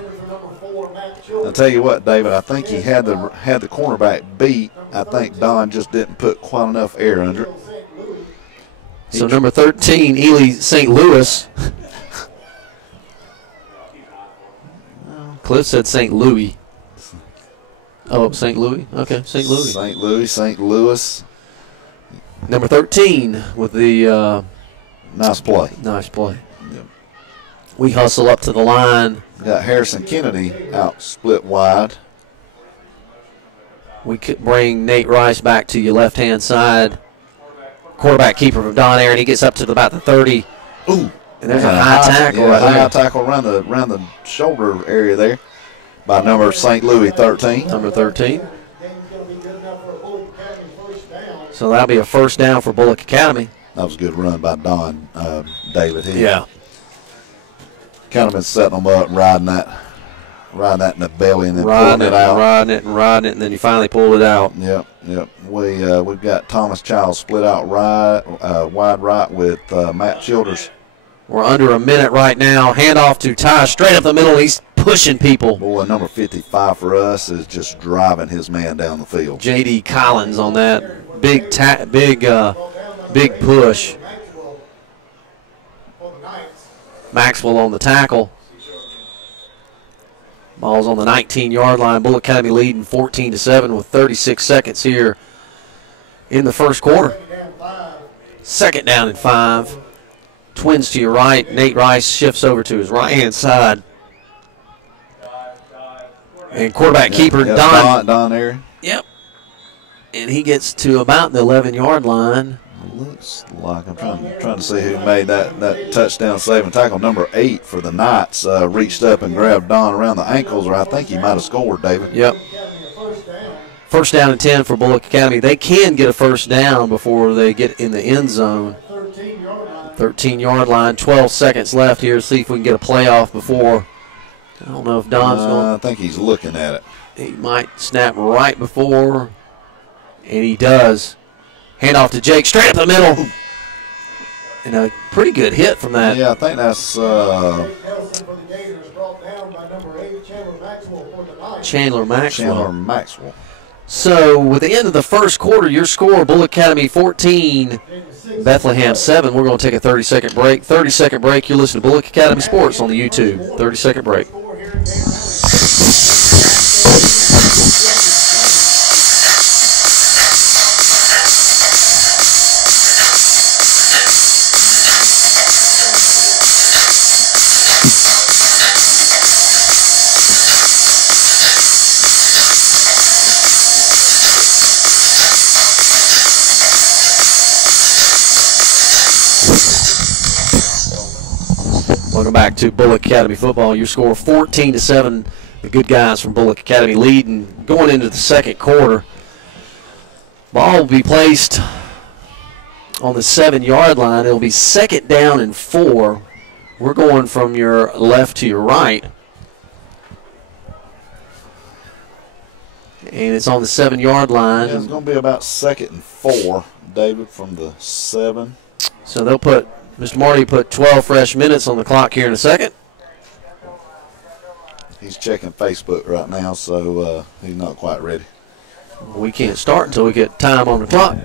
I'll tell you what, David, I think he had the cornerback beat. I think Don just didn't put quite enough air under it. So number 13, Ely St. Louis. Cliff said St. Louis. Oh, St. Louis? Okay, St. Louis. St. Louis. Number 13 with the nice play. Nice play. Yep. We hustle up to the line. Got Harrison Kennedy out split wide. We could bring Nate Rice back to your left-hand side. Quarterback keeper from Don Aaron. He gets up to about the 30. Ooh. And there's a high tackle right there. High tackle around the shoulder area there by number St. Louis 13. Number 13. So that'll be a first down for Bulloch Academy. That was a good run by Don, David. Yeah. Kind of been setting them up, riding that in the belly and then pulling it out. Riding it, and then you finally pulled it out. Yep. We've got Thomas Childs split out wide right with Matt Childers. We're under a minute right now. Handoff to Ty, straight up the middle. He's pushing people. Boy, number 55 for us is just driving his man down the field. J.D. Collins on that big push. Maxwell on the tackle. Ball's on the 19-yard line. Bulloch Academy leading 14-7 with 36 seconds here in the first quarter. Second down and 5. Twins to your right. Nate Rice shifts over to his right-hand side. And quarterback keeper Don there. Yep. And he gets to about the 11-yard line. Looks like I'm trying to see who made that touchdown saving tackle. Number 8 for the Knights reached up and grabbed Don around the ankles, or I think he might have scored, David. Yep. First down and 10 for Bulloch Academy. They can get a first down before they get in the end zone. 13-yard line, 12 seconds left here. See if we can get a playoff before. I don't know if Don's going. I think he's looking at it. He might snap right before, and he does. Handoff to Jake, straight up the middle. And a pretty good hit from that. Yeah, I think that's Chandler Maxwell. So with the end of the first quarter, your score, Bulloch Academy 14, Bethlehem 7. We're going to take a 30-second break. 30-second break. You're listening to Bulloch Academy Sports on the YouTube. 30-second break. back to Bulloch Academy football. Your score 14-7. The good guys from Bulloch Academy leading going into the second quarter. Ball will be placed on the 7-yard line. It'll be 2nd down and 4. We're going from your left to your right. And it's on the 7-yard line. Yeah, it's going to be about 2nd and 4, David, from the 7. So they'll put, Mr. Marty put 12 fresh minutes on the clock here in a second. He's checking Facebook right now, so he's not quite ready. We can't start until we get time on the clock.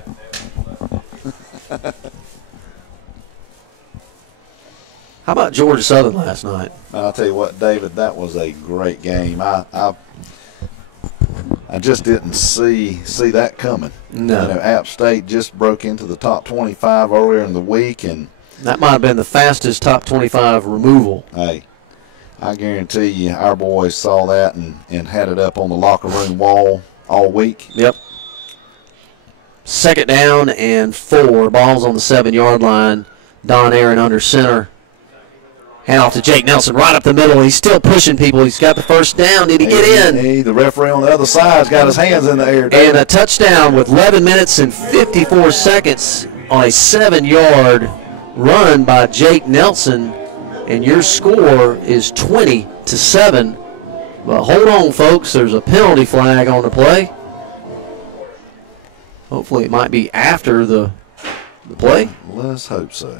How about Georgia Southern last night? I'll tell you what, David, that was a great game. I just didn't see that coming. No. You know, App State just broke into the top 25 earlier in the week, and that might have been the fastest top 25 removal. Hey, I guarantee you our boys saw that and had it up on the locker room wall all week. Yep. 2nd down and 4. Ball's on the 7-yard line. Don Aaron under center. Hand off to Jake Nelson right up the middle. He's still pushing people. He's got the first down. Did he get in? Hey, the referee on the other side's got his hands in the air. And a touchdown with 11 minutes and 54 seconds on a 7-yard run by Jake Nelson. And your score is 20-7. But hold on, folks. There's a penalty flag on the play. Hopefully it might be after the play. Let's hope so.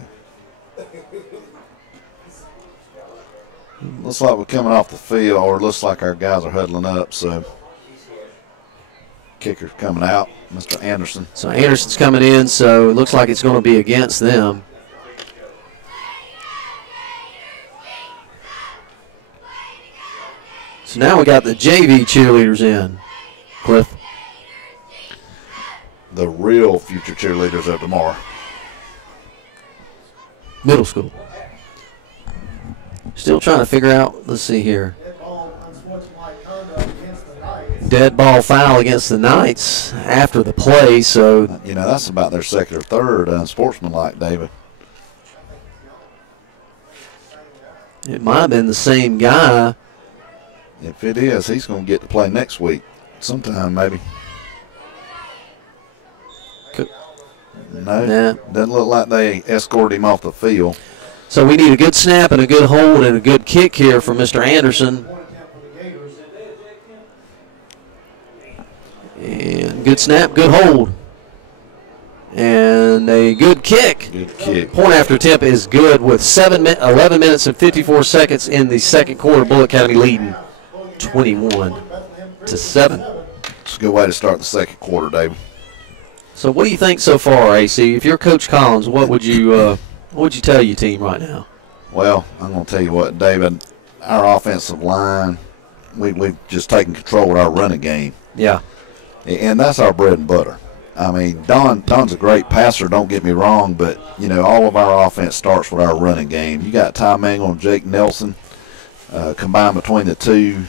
Looks like we're coming off the field, or it looks like our guys are huddling up, so kicker's coming out, Mr. Anderson. So Anderson's coming in, so it looks like it's going to be against them. So now we got the JV cheerleaders in, Cliff. The real future cheerleaders of tomorrow. Middle school. Still trying to figure out, let's see here. Dead ball foul against the Knights after the play, so. You know, that's about their 2nd or 3rd unsportsmanlike, David. It might have been the same guy. If it is, he's going to get to play next week sometime, maybe. No, Nah. Doesn't look like they escorted him off the field. So we need a good snap and a good hold and a good kick here from Mr. Anderson. And good snap, good hold. And a good kick. Good kick. Point after attempt is good with 11 minutes and 54 seconds in the second quarter. Bulloch Academy leading 21-7. It's a good way to start the second quarter, David. So what do you think so far, AC? If you're Coach Collins, what would you tell your team right now? Well, I'm going to tell you what, David, our offensive line, we've just taken control of our running game. Yeah. And that's our bread and butter. I mean, Don's a great passer, don't get me wrong, but, you know, all of our offense starts with our running game. You got Ty Mangle and Jake Nelson combined between the two,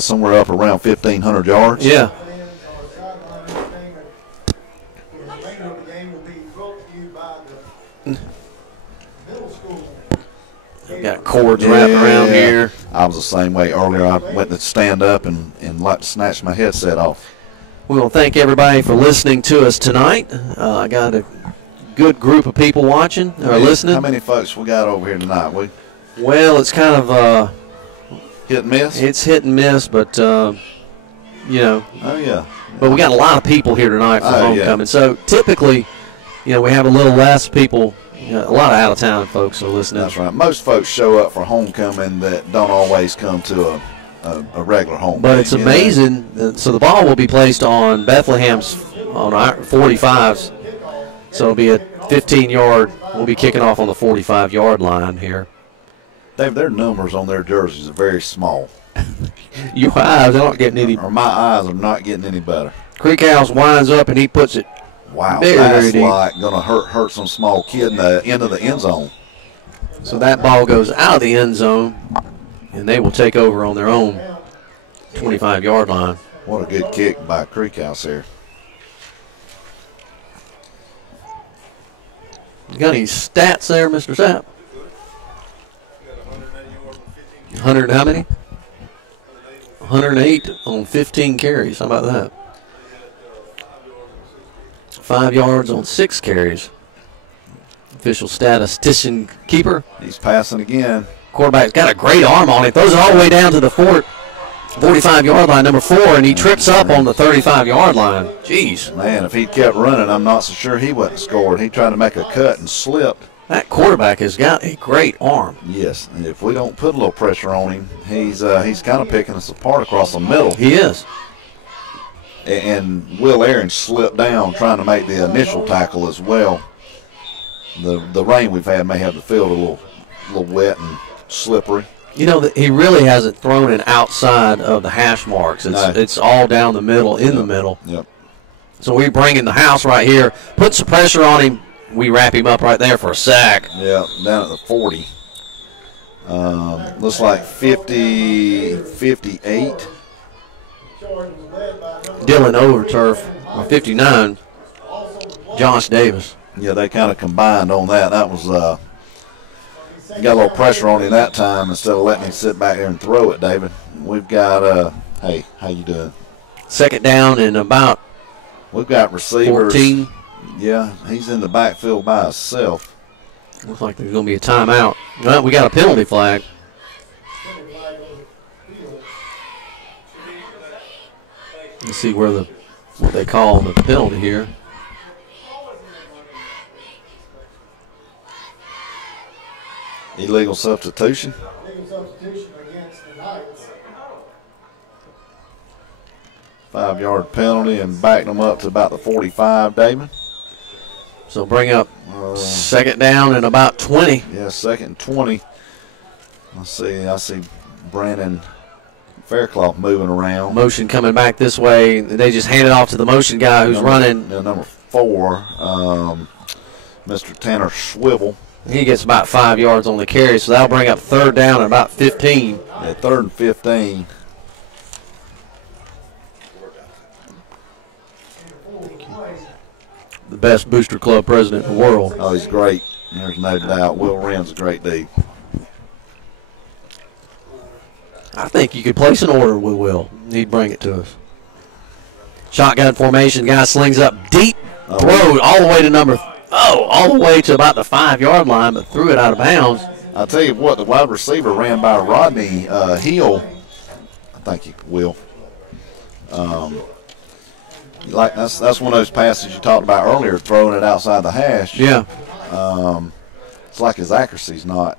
somewhere up around 1,500 yards. Yeah. Got cords wrapped around here. I was the same way earlier. I went to stand up and like to snatch my headset off. We want to thank everybody for listening to us tonight. I got a good group of people watching or listening. How many folks we got over here tonight? Well, it's kind of hit and miss. It's hit and miss, but you know. Oh yeah. But we got a lot of people here tonight for homecoming. Yeah. So typically, you know, we have a little less people. You know, a lot of out-of-town folks are listening. That's right. Most folks show up for homecoming that don't always come to a regular homecoming. But it's amazing. So the ball will be placed on Bethlehem's on our 45s. So it'll be a 15-yard. We'll be kicking off on the 45-yard line here. Dave, their numbers on their jerseys are very small. Your eyes aren't getting any. Or my eyes are not getting any better. Creek House winds up and he puts it. Wow, very, that's very deep. like going to hurt some small kid in the end of the end zone. So that ball goes out of the end zone, and they will take over on their own 25-yard line. What a good kick by Creek House here. You got any stats there, Mr. Sapp? 100 how many? 108 on 15 carries. How about that? 5 yards on 6 carries. Official statistician keeper. He's passing again. Quarterback's got a great arm on it. Throws it all the way down to the 45-yard line, number 4, and he trips up on the 35-yard line. Jeez. Man, if he kept running, I'm not so sure he wouldn't have scored. He tried to make a cut and slipped. That quarterback has got a great arm. Yes, and if we don't put a little pressure on him, he's kind of picking us apart across the middle. He is. And Will Aaron slipped down trying to make the initial tackle as well. The rain we've had may have the field a little wet and slippery. You know, he really hasn't thrown it outside of the hash marks. It's all down the middle, in the middle. Yep. So we bring in the house right here, put some pressure on him. We wrap him up right there for a sack. Yeah, down at the 40. Looks like 50, 58. Dylan Overturf, 59. Josh Davis. Yeah, they kind of combined on that. That was got a little pressure on him that time instead of letting him sit back there and throw it, David. We've got, hey, how you doing? Second down and about we've got receivers. 14. Yeah, he's in the backfield by himself. Looks like there's going to be a timeout. Well, we got a penalty flag. Let's see what they call the penalty here. Illegal substitution. Illegal substitution against the Knights. 5-yard penalty and backed them up to about the 45, David. So bring up second down and about 20. Yeah, second and 20. Let's see. I see Brandon Faircloth moving around. Motion coming back this way. They just hand it off to the motion guy who's running. Number 4, Mr. Tanner Swivel. He gets about 5 yards on the carry, so that'll bring up third down and about 15. Yeah, third and 15. The best booster club president in the world. Oh, he's great. There's no doubt. Will Wren's a great dude. I think you could place an order with Will. He'd bring it to us. Shotgun formation. Guy slings up deep. Throw all the way to all the way to about the 5-yard line, but threw it out of bounds. I'll tell you what, the wide receiver ran by Rodney Hill. I think you will. Like that's one of those passes you talked about earlier, throwing it outside the hash. Yeah. It's like his accuracy's not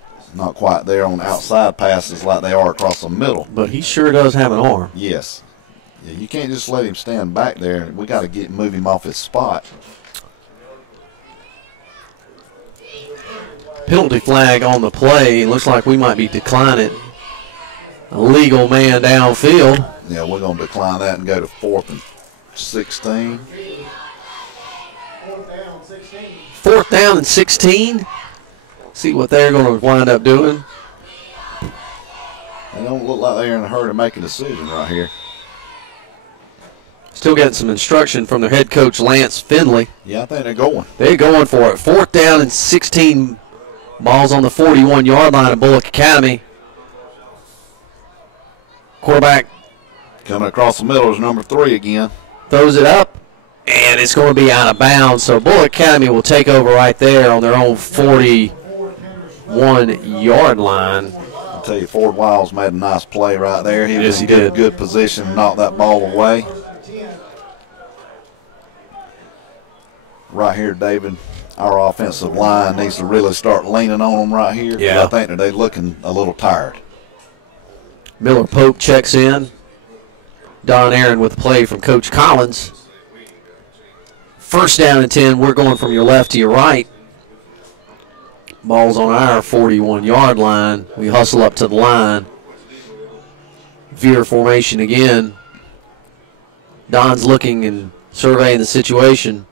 quite there on outside passes like they are across the middle. But he sure does have an arm. Yes. Yeah, you can't just let him stand back there. We got to move him off his spot. Penalty flag on the play. Looks like we might be declining a legal man downfield. Yeah, we're going to decline that and go to 4th and 16. 4th down and 16. See what they're going to wind up doing. They don't look like they're in a hurry to make a decision right here. Still getting some instruction from their head coach, Lance Finley. Yeah, I think they're going. They're going for it. 4th down and 16. Ball's on the 41-yard line of Bulloch Academy. Quarterback coming across the middle is number 3 again. Throws it up, and it's going to be out of bounds. So Bulloch Academy will take over right there on their own 41-yard line. I'll tell you, Ford Wiles made a nice play right there. He was in good position, knocked that ball away. Right here, David, our offensive line needs to really start leaning on them right here. Yeah. I think that they're looking a little tired. Miller Pope checks in. Don Aaron with the play from Coach Collins. 1st down and 10. We're going from your left to your right. Ball's on our 41-yard line. We hustle up to the line. Veer formation again. Don's looking and surveying the situation.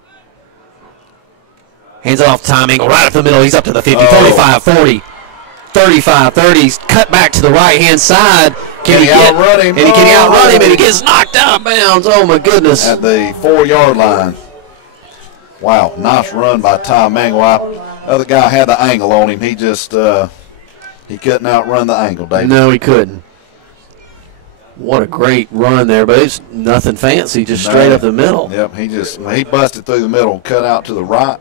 Hands it off to Tom Engel right up the middle. He's up to the 50, 35, 40, 35, 30. He's cut back to the right-hand side. Can he outrun him? And can he outrun him? And he gets knocked out of bounds. Oh, my goodness. At the 4-yard line. Wow, nice run by Tom Engel. The other guy had the angle on him. He just He couldn't outrun the angle, David. No, he couldn't. What a great run there, but it's nothing fancy, just straight up the middle. Yep, he busted through the middle, cut out to the right.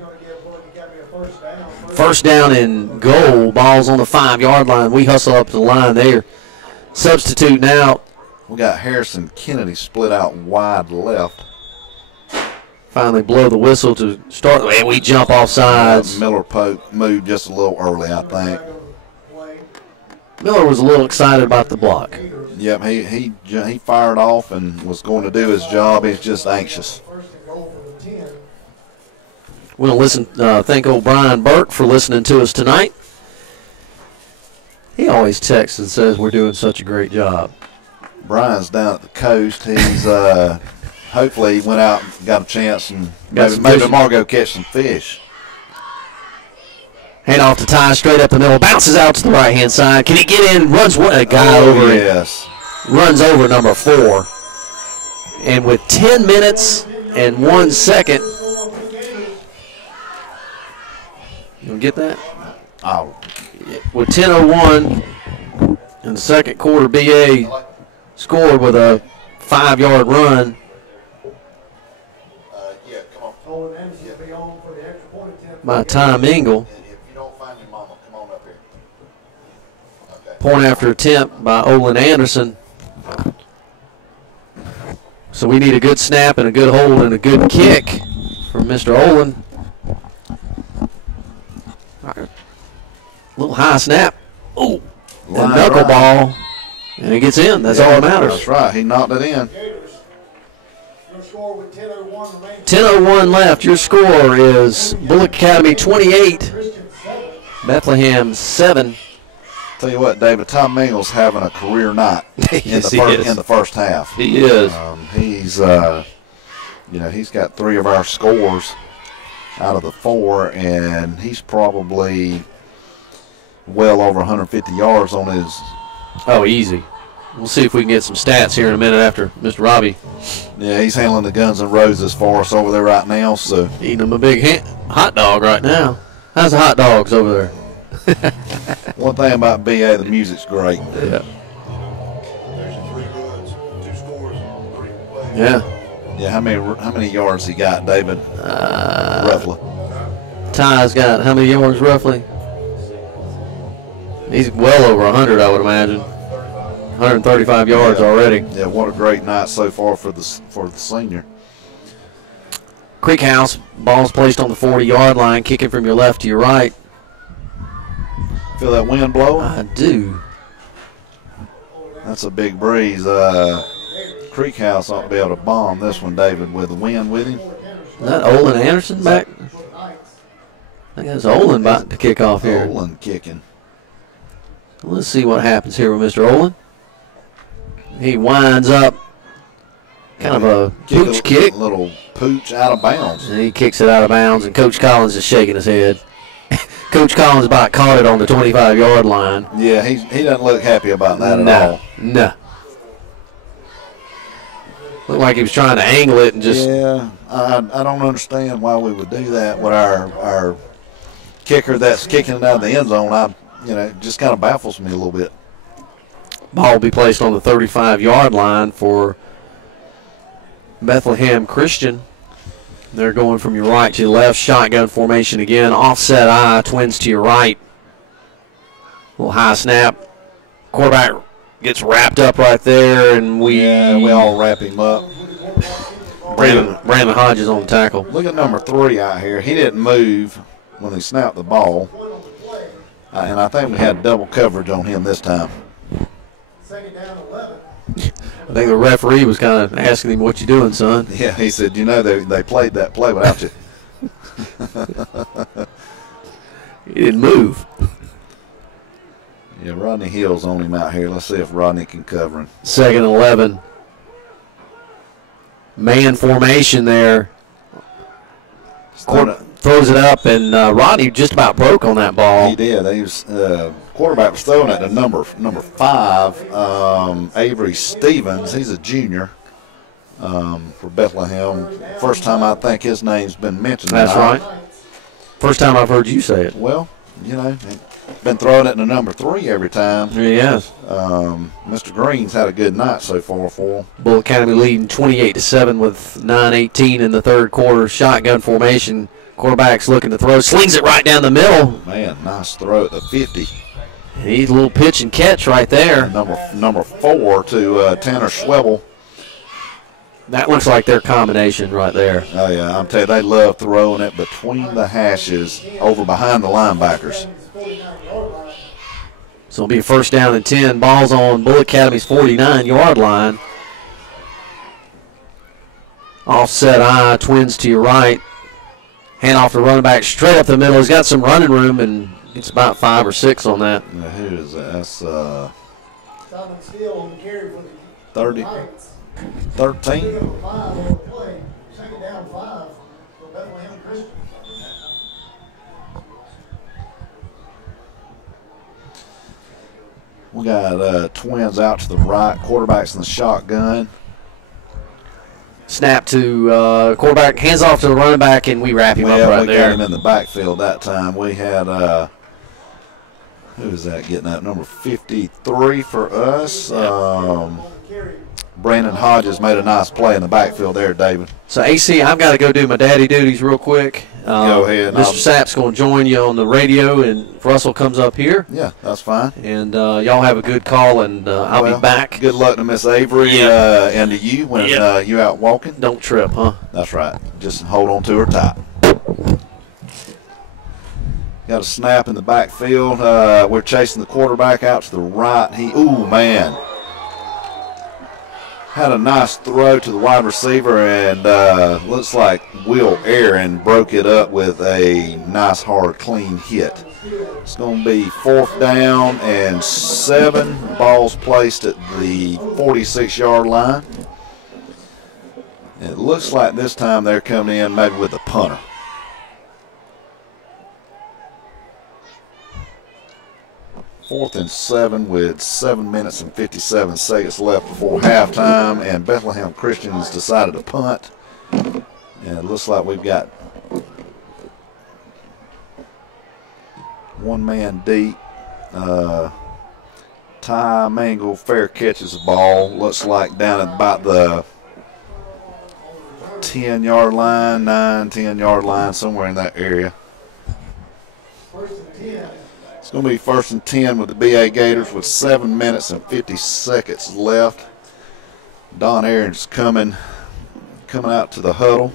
First down and goal, ball's on the 5-yard line. We hustle up the line there. Substituting out. We got Harrison Kennedy split out wide left. Finally blow the whistle to start, and we jump off sides. Miller Pope moved just a little early, I think. Miller was a little excited about the block. Yep, he fired off and was going to do his job. He's just anxious. We'll thank old Brian Burke for listening to us tonight. He always texts and says we're doing such a great job. Brian's down at the coast. He's hopefully he went out and got a chance and maybe tomorrow go catch some fish. Hand off to Ty, straight up the middle, bounces out to the right-hand side. Can he get in? Runs a guy over. Yes. Runs over number 4. And with 10 minutes and 1 second, you get that? Oh. With 10:01 in the second quarter, BA scored with a 5-yard run. By Ty Mingle. Point after attempt by Olin Anderson. So we need a good snap and a good hold and a good kick from Mr. Olin. Little high snap. Oh, and knuckleball. And it gets in. That's all that matters. That's right. He knocked it in. 10:01 left. Your score is Bulloch Academy 28, Bethlehem 7. Tell you what, David, Tom Mingle's having a career night in the first half. He is. He's he's got 3 of our scores out of the 4, and he's probably well over 150 yards on his. Oh, easy. We'll see if we can get some stats here in a minute after Mr. Robbie. Yeah, he's handling the Guns N' Roses for us over there right now. So eating him a big hot dog right now. How's the hot dogs over there? One thing about BA, the music's great. Yeah. Yeah. Yeah. How many yards he got, David? Roughly. Ty's got how many yards roughly? He's well over 100, I would imagine. 135 yards already. Yeah. What a great night so far for the senior. Creek House, ball's placed on the 40-yard line, kicking from your left to your right. Feel that wind blowing? I do. That's a big breeze. Creek House ought to be able to bomb this one, David, with the wind with him. Is that Olin Anderson back? I think that's Olin about to kick off here. Olin kicking. Let's see what happens here with Mr. Olin. He winds up kind of a pooch kick. A little pooch out of bounds. And he kicks it out of bounds, and Coach Collins is shaking his head. Coach Collins about caught it on the 25-yard line. Yeah, he doesn't look happy about that at all. No. Looked like he was trying to angle it and just. Yeah, I don't understand why we would do that with our kicker that's kicking it out of the end zone. It just kind of baffles me a little bit. Ball will be placed on the 35-yard line for Bethlehem Christian. They're going from your right to your left. Shotgun formation again. Offset eye. Twins to your right. Little high snap. Quarterback gets wrapped up right there, and we all wrap him up. Brandon Hodges on the tackle. Look at number 3 out here. He didn't move when he snapped the ball. And I think we had double coverage on him this time. Second down, 11. I think the referee was kind of asking him, "What you doing, son?" Yeah, he said, they played that play without you. He didn't move. Yeah, Rodney Hill's on him out here. Let's see if Rodney can cover him. Second and 11. Man formation there. Throws it up, and Rodney just about broke on that ball. He did. He was quarterback was throwing it to number 5, Avery Stephens. He's a junior for Bethlehem. First time I think his name's been mentioned. That's right. First time I've heard you say it. Well, been throwing it to number 3 every time. He has. Mr. Green's had a good night so far for him. Bulloch Academy leading 28-7 with 9:18 in the third quarter. Shotgun formation. Quarterback's looking to throw. Slings it right down the middle. Man, nice throw at the 50. He's a little pitch and catch right there. Number 4 to Tanner Schwebel. That looks like their combination right there. Oh, yeah, I'm telling you, they love throwing it between the hashes over behind the linebackers. So it'll be a first down and 10. Ball's on Bulloch Academy's 49-yard line. Offset eye, Twins to your right. Hand off the running back straight up the middle. He's got some running room, and it's about 5 or 6 on that. Now, who is that? That's 30. 13. We got Twins out to the right. Quarterback's in the shotgun. Snap to quarterback, hands off to the running back, and we wrap him up right we there. got him in the backfield that time. We had, who is that getting that? Number 53 for us. Brandon Hodges made a nice play in the backfield there, David. So, AC, I've got to go do my daddy duties real quick. Go ahead. Mr. Sapp's going to join you on the radio, and if Russell comes up here. Yeah, that's fine. And y'all have a good call, and I'll be back. Good luck to Miss Avery and to you when you're out walking. Don't trip, huh? That's right. Just hold on to her tight. Got a snap in the backfield. We're chasing the quarterback out to the right. Ooh, man. Had a nice throw to the wide receiver, and looks like Will Aaron broke it up with a nice, hard, clean hit. It's going to be 4th down and 7. Ball's placed at the 46-yard line. It looks like this time they're coming in maybe with a punter. Fourth and 7 with 7 minutes and 57 seconds left before halftime, and Bethlehem Christians decided to punt. And it looks like we've got 1 man deep. Ty Mangle fair catches the ball. Looks like down at about the 10-yard line, 9-10-yard line, somewhere in that area. It's going to be 1st and 10 with the BA Gators with 7 minutes and 50 seconds left. Don Aaron's coming out to the huddle.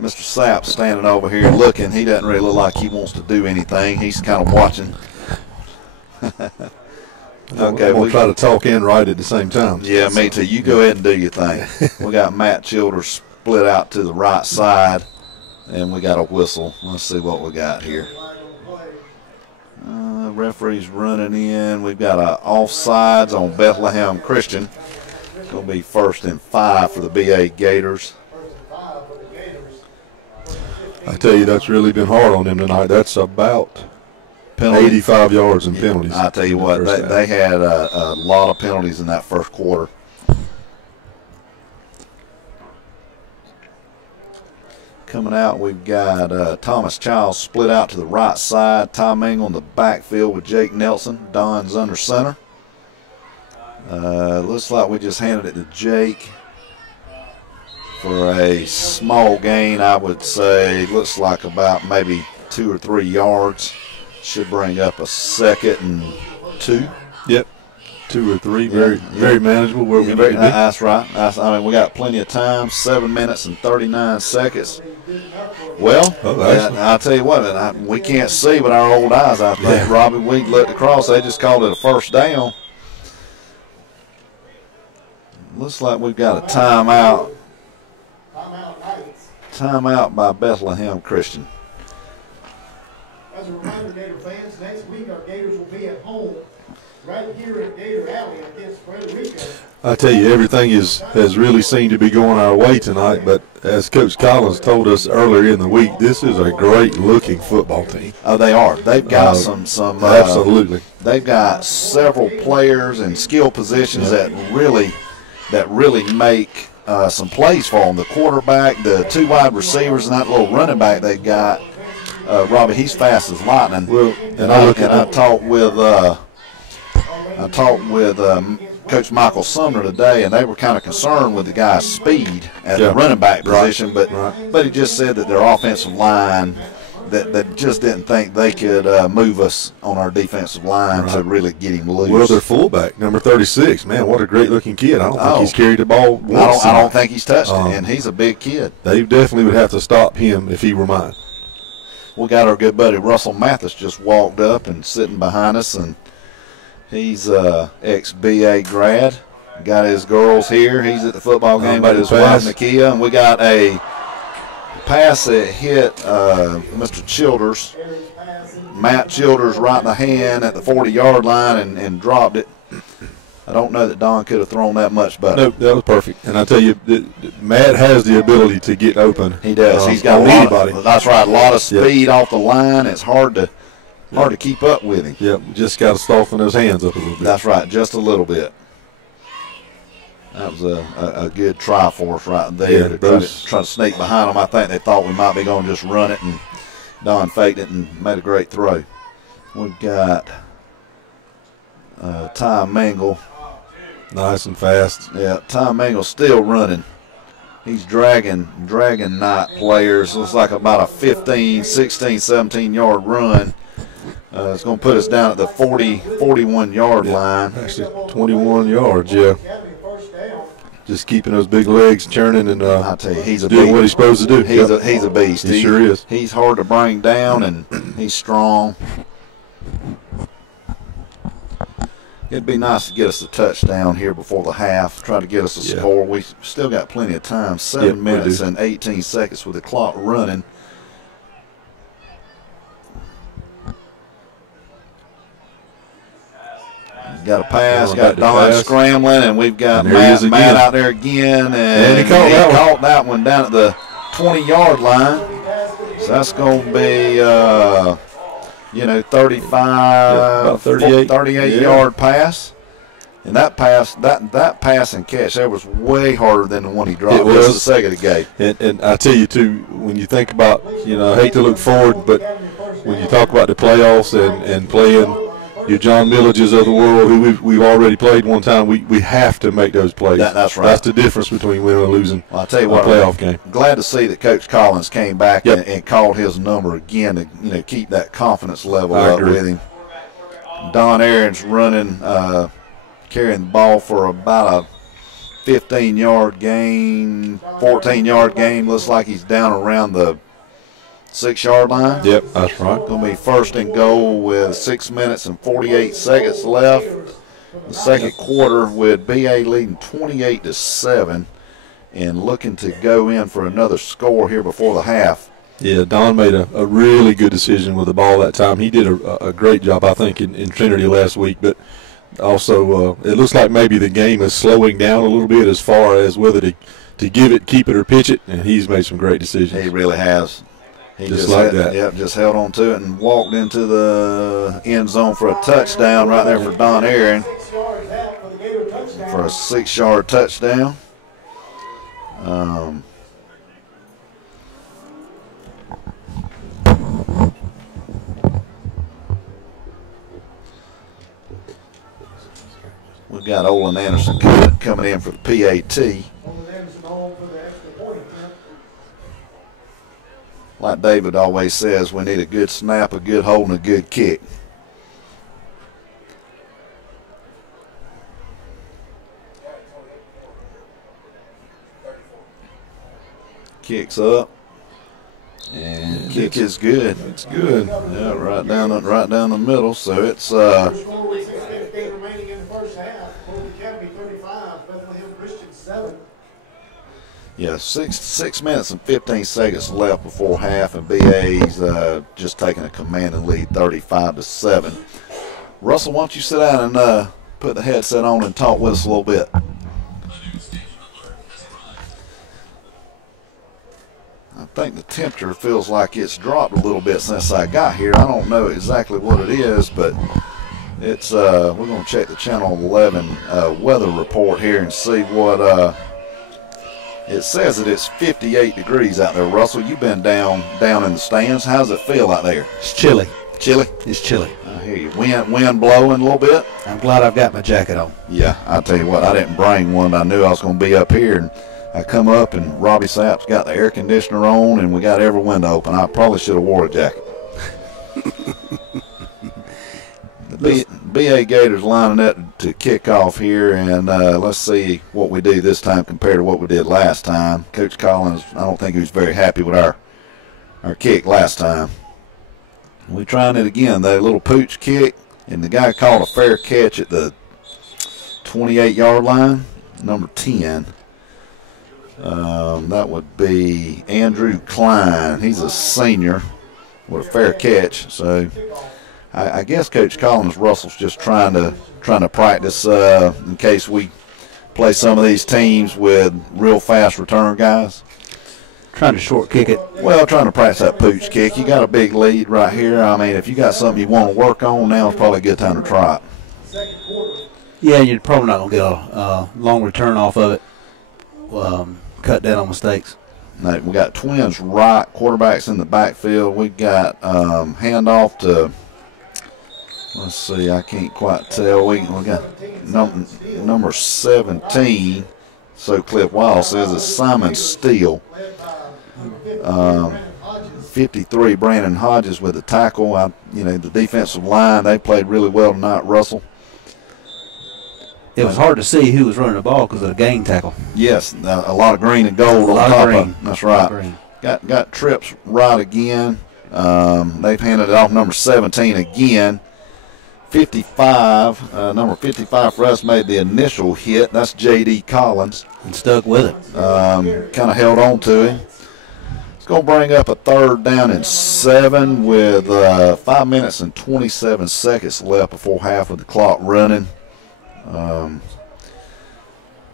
Mr. Sapp standing over here looking. He doesn't really look like he wants to do anything. He's kind of watching. Okay, we'll try to talk and write at the same time. Yeah, me too. You go ahead and do your thing. We got Matt Childers split out to the right side, and we got a whistle. Let's see what we got here. Referee's running in. We've got a offsides on Bethlehem Christian. It's going to be 1st and 5 for the BA Gators. I tell you, that's really been hard on them tonight. That's about 85 yards in penalties. I tell you what, they had a lot of penalties in that first quarter. Coming out, we've got Thomas Childs split out to the right side. Ty Mangle in the backfield with Jake Nelson. Don's under center. Looks like we just handed it to Jake for a small gain, I would say. Looks like about maybe 2 or 3 yards. Should bring up a 2nd and 2. Yep, 2 or 3, very manageable. Where we need to be. That's right. I mean, we got plenty of time. 7 minutes and 39 seconds. Well, I'll tell you what, we can't see with our old eyes. I think Robbie, we looked across. They just called it a 1st down. Looks like we've got a timeout. Timeout by Bethlehem Christian. As a reminder, Gator fans, next week our Gators will be at home right here at Gator Alley against Puerto Rico. I tell you, everything has really seemed to be going our way tonight, but as Coach Collins told us earlier in the week, this is a great-looking football team. Oh, they are. They've got some absolutely. They've got several players and skill positions that really make some plays for them. The quarterback, the 2 wide receivers, and that little running back they got. Robbie, he's fast as lightning. Well, I talked with Coach Michael Sumner today, and they were kind of concerned with the guy's speed at the running back position, but he just said that their offensive line that just didn't think they could move us on our defensive line to really get him loose. Well, their fullback, number 36, man, what a great-looking kid. I don't think he's carried the ball once. I don't think he's touched it, and he's a big kid. They definitely would have to stop him if he were mine. We got our good buddy Russell Mathis just walked up and sitting behind us, and he's ex-BA grad. Got his girls here. He's at the football game with his wife, Nakia, and we got a pass that hit Mr. Childers, Matt Childers, right in the hand at the 40-yard line and dropped it. I don't know that Don could have thrown that much better. No, that was perfect. And I tell you, Matt has the ability to get open. He does. He's got anybody. That's right. A lot of speed off the line. It's hard to keep up with him. Yep, just got to soften those hands up a little bit. That's right, just a little bit. That was a good try for us right there to try to sneak behind them. I think they thought we might be going to just run it, and Don faked it and made a great throw. We've got Ty Mangle. Nice and fast. Yeah, Ty Mangle's still running. He's dragging Knight players. Looks like about a 15, 16, 17-yard run. It's going to put us down at the 41-yard line. Actually, 21 yards, yeah. Just keeping those big legs churning and I tell you, he's doing what he's supposed to do. He's a beast. He sure is. He's hard to bring down, and he's strong. It'd be nice to get us a touchdown here before the half, try to get us a score. We still got plenty of time, 7 minutes and 18 seconds with the clock running. Got a pass, got Don scrambling, and we've got Matt out there again. And he caught that one down at the 20-yard line. So that's going to be, 38-yard pass. And that pass and catch, that was way harder than the one he dropped just a second ago. And I tell you, too, when you think about, I hate to look forward, but when you talk about the playoffs and playing your John Millages of the world, who we've already played one time, we have to make those plays. That's right. That's the difference between winning and losing. Well, I'll tell you what, a playoff game. Glad to see that Coach Collins came back and called his number again to keep that confidence level up with him. Don Aaron's running, carrying the ball for about a 15-yard gain, 14-yard gain. Looks like he's down around the 6-yard line. Yep, that's right. Going to be first and goal with 6 minutes and 48 seconds left. The second quarter with BA leading 28-7 and looking to go in for another score here before the half. Yeah, Don made a really good decision with the ball that time. He did a great job, I think, in Trinity last week. But also, it looks like maybe the game is slowing down a little bit as far as whether to give it, keep it, or pitch it. And he's made some great decisions. He really has. He just like that. Yep, just held on to it and walked into the end zone for a touchdown right there for Don Aaron for a 6-yard touchdown. We've got Olin Anderson coming in for the PAT. Like David always says, we need a good snap, a good hold, and a good kick. Kicks up, and kick is good. It's good. Yeah, right down the middle. So it's 6:15 remaining in the first half. Bulloch Academy 35, Bethlehem Christian 7. Yeah, 6 minutes and 15 seconds left before half, and BA's just taking a commanding lead, 35-7. Russell, why don't you sit down and put the headset on and talk with us a little bit? I think the temperature feels like it's dropped a little bit since I got here. I don't know exactly what it is, but it's we're going to check the Channel 11 weather report here and see what It says that it's 58 degrees out there. Russell, you've been down in the stands. How does it feel out there? It's chilly. Chilly? It's chilly. I hear you. Wind blowing a little bit? I'm glad I've got my jacket on. Yeah, I'll tell you what, I didn't bring one. I knew I was going to be up here, and I come up, and Robbie Sapp's got the air conditioner on, and we got every window open. I probably should have wore a jacket. The BA Gators lining up to kick off here, and let's see what we do this time compared to what we did last time. Coach Collins, I don't think he was very happy with our kick last time. We're trying it again, though. Little pooch kick, and the guy called a fair catch at the 28-yard line, number 10. That would be Andrew Klein. He's a senior with a fair catch. So I guess Coach Collins Russell's just trying to practice in case we play some of these teams with real fast return guys. Trying to short kick it. Well, trying to practice that pooch kick. You got a big lead right here. I mean, if you got something you want to work on, now is probably a good time to try it. Yeah, you're probably not going to get a long return off of it. Cut down on mistakes. Now, we got twins right, quarterbacks in the backfield. We got handoff to, let's see, I can't quite tell. We got number 17, so Cliff Wild says, is Simon Steele. 53, Brandon Hodges with the tackle. The defensive line, they played really well tonight, Russell. It was hard to see who was running the ball because of the gang tackle. Yes, a lot of green and gold on top of it. That's right. Got trips right again. They've handed it off number 17 again. 55, number 55 for us made the initial hit. That's J.D. Collins. And stuck with it. Kind of held on to him. It's going to bring up a 3rd down and 7 with 5 minutes and 27 seconds left before half of the clock running.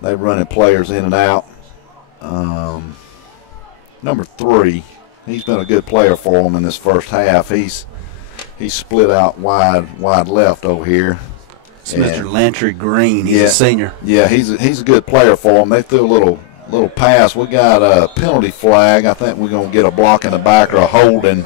They're running players in and out. Number 3, he's been a good player for them in this first half. He's split out wide left over here. It's Mr. Lantry Green. He's a senior. Yeah, he's a good player for them. They threw a little pass. We got a penalty flag. I think we're going to get a block in the back or a holding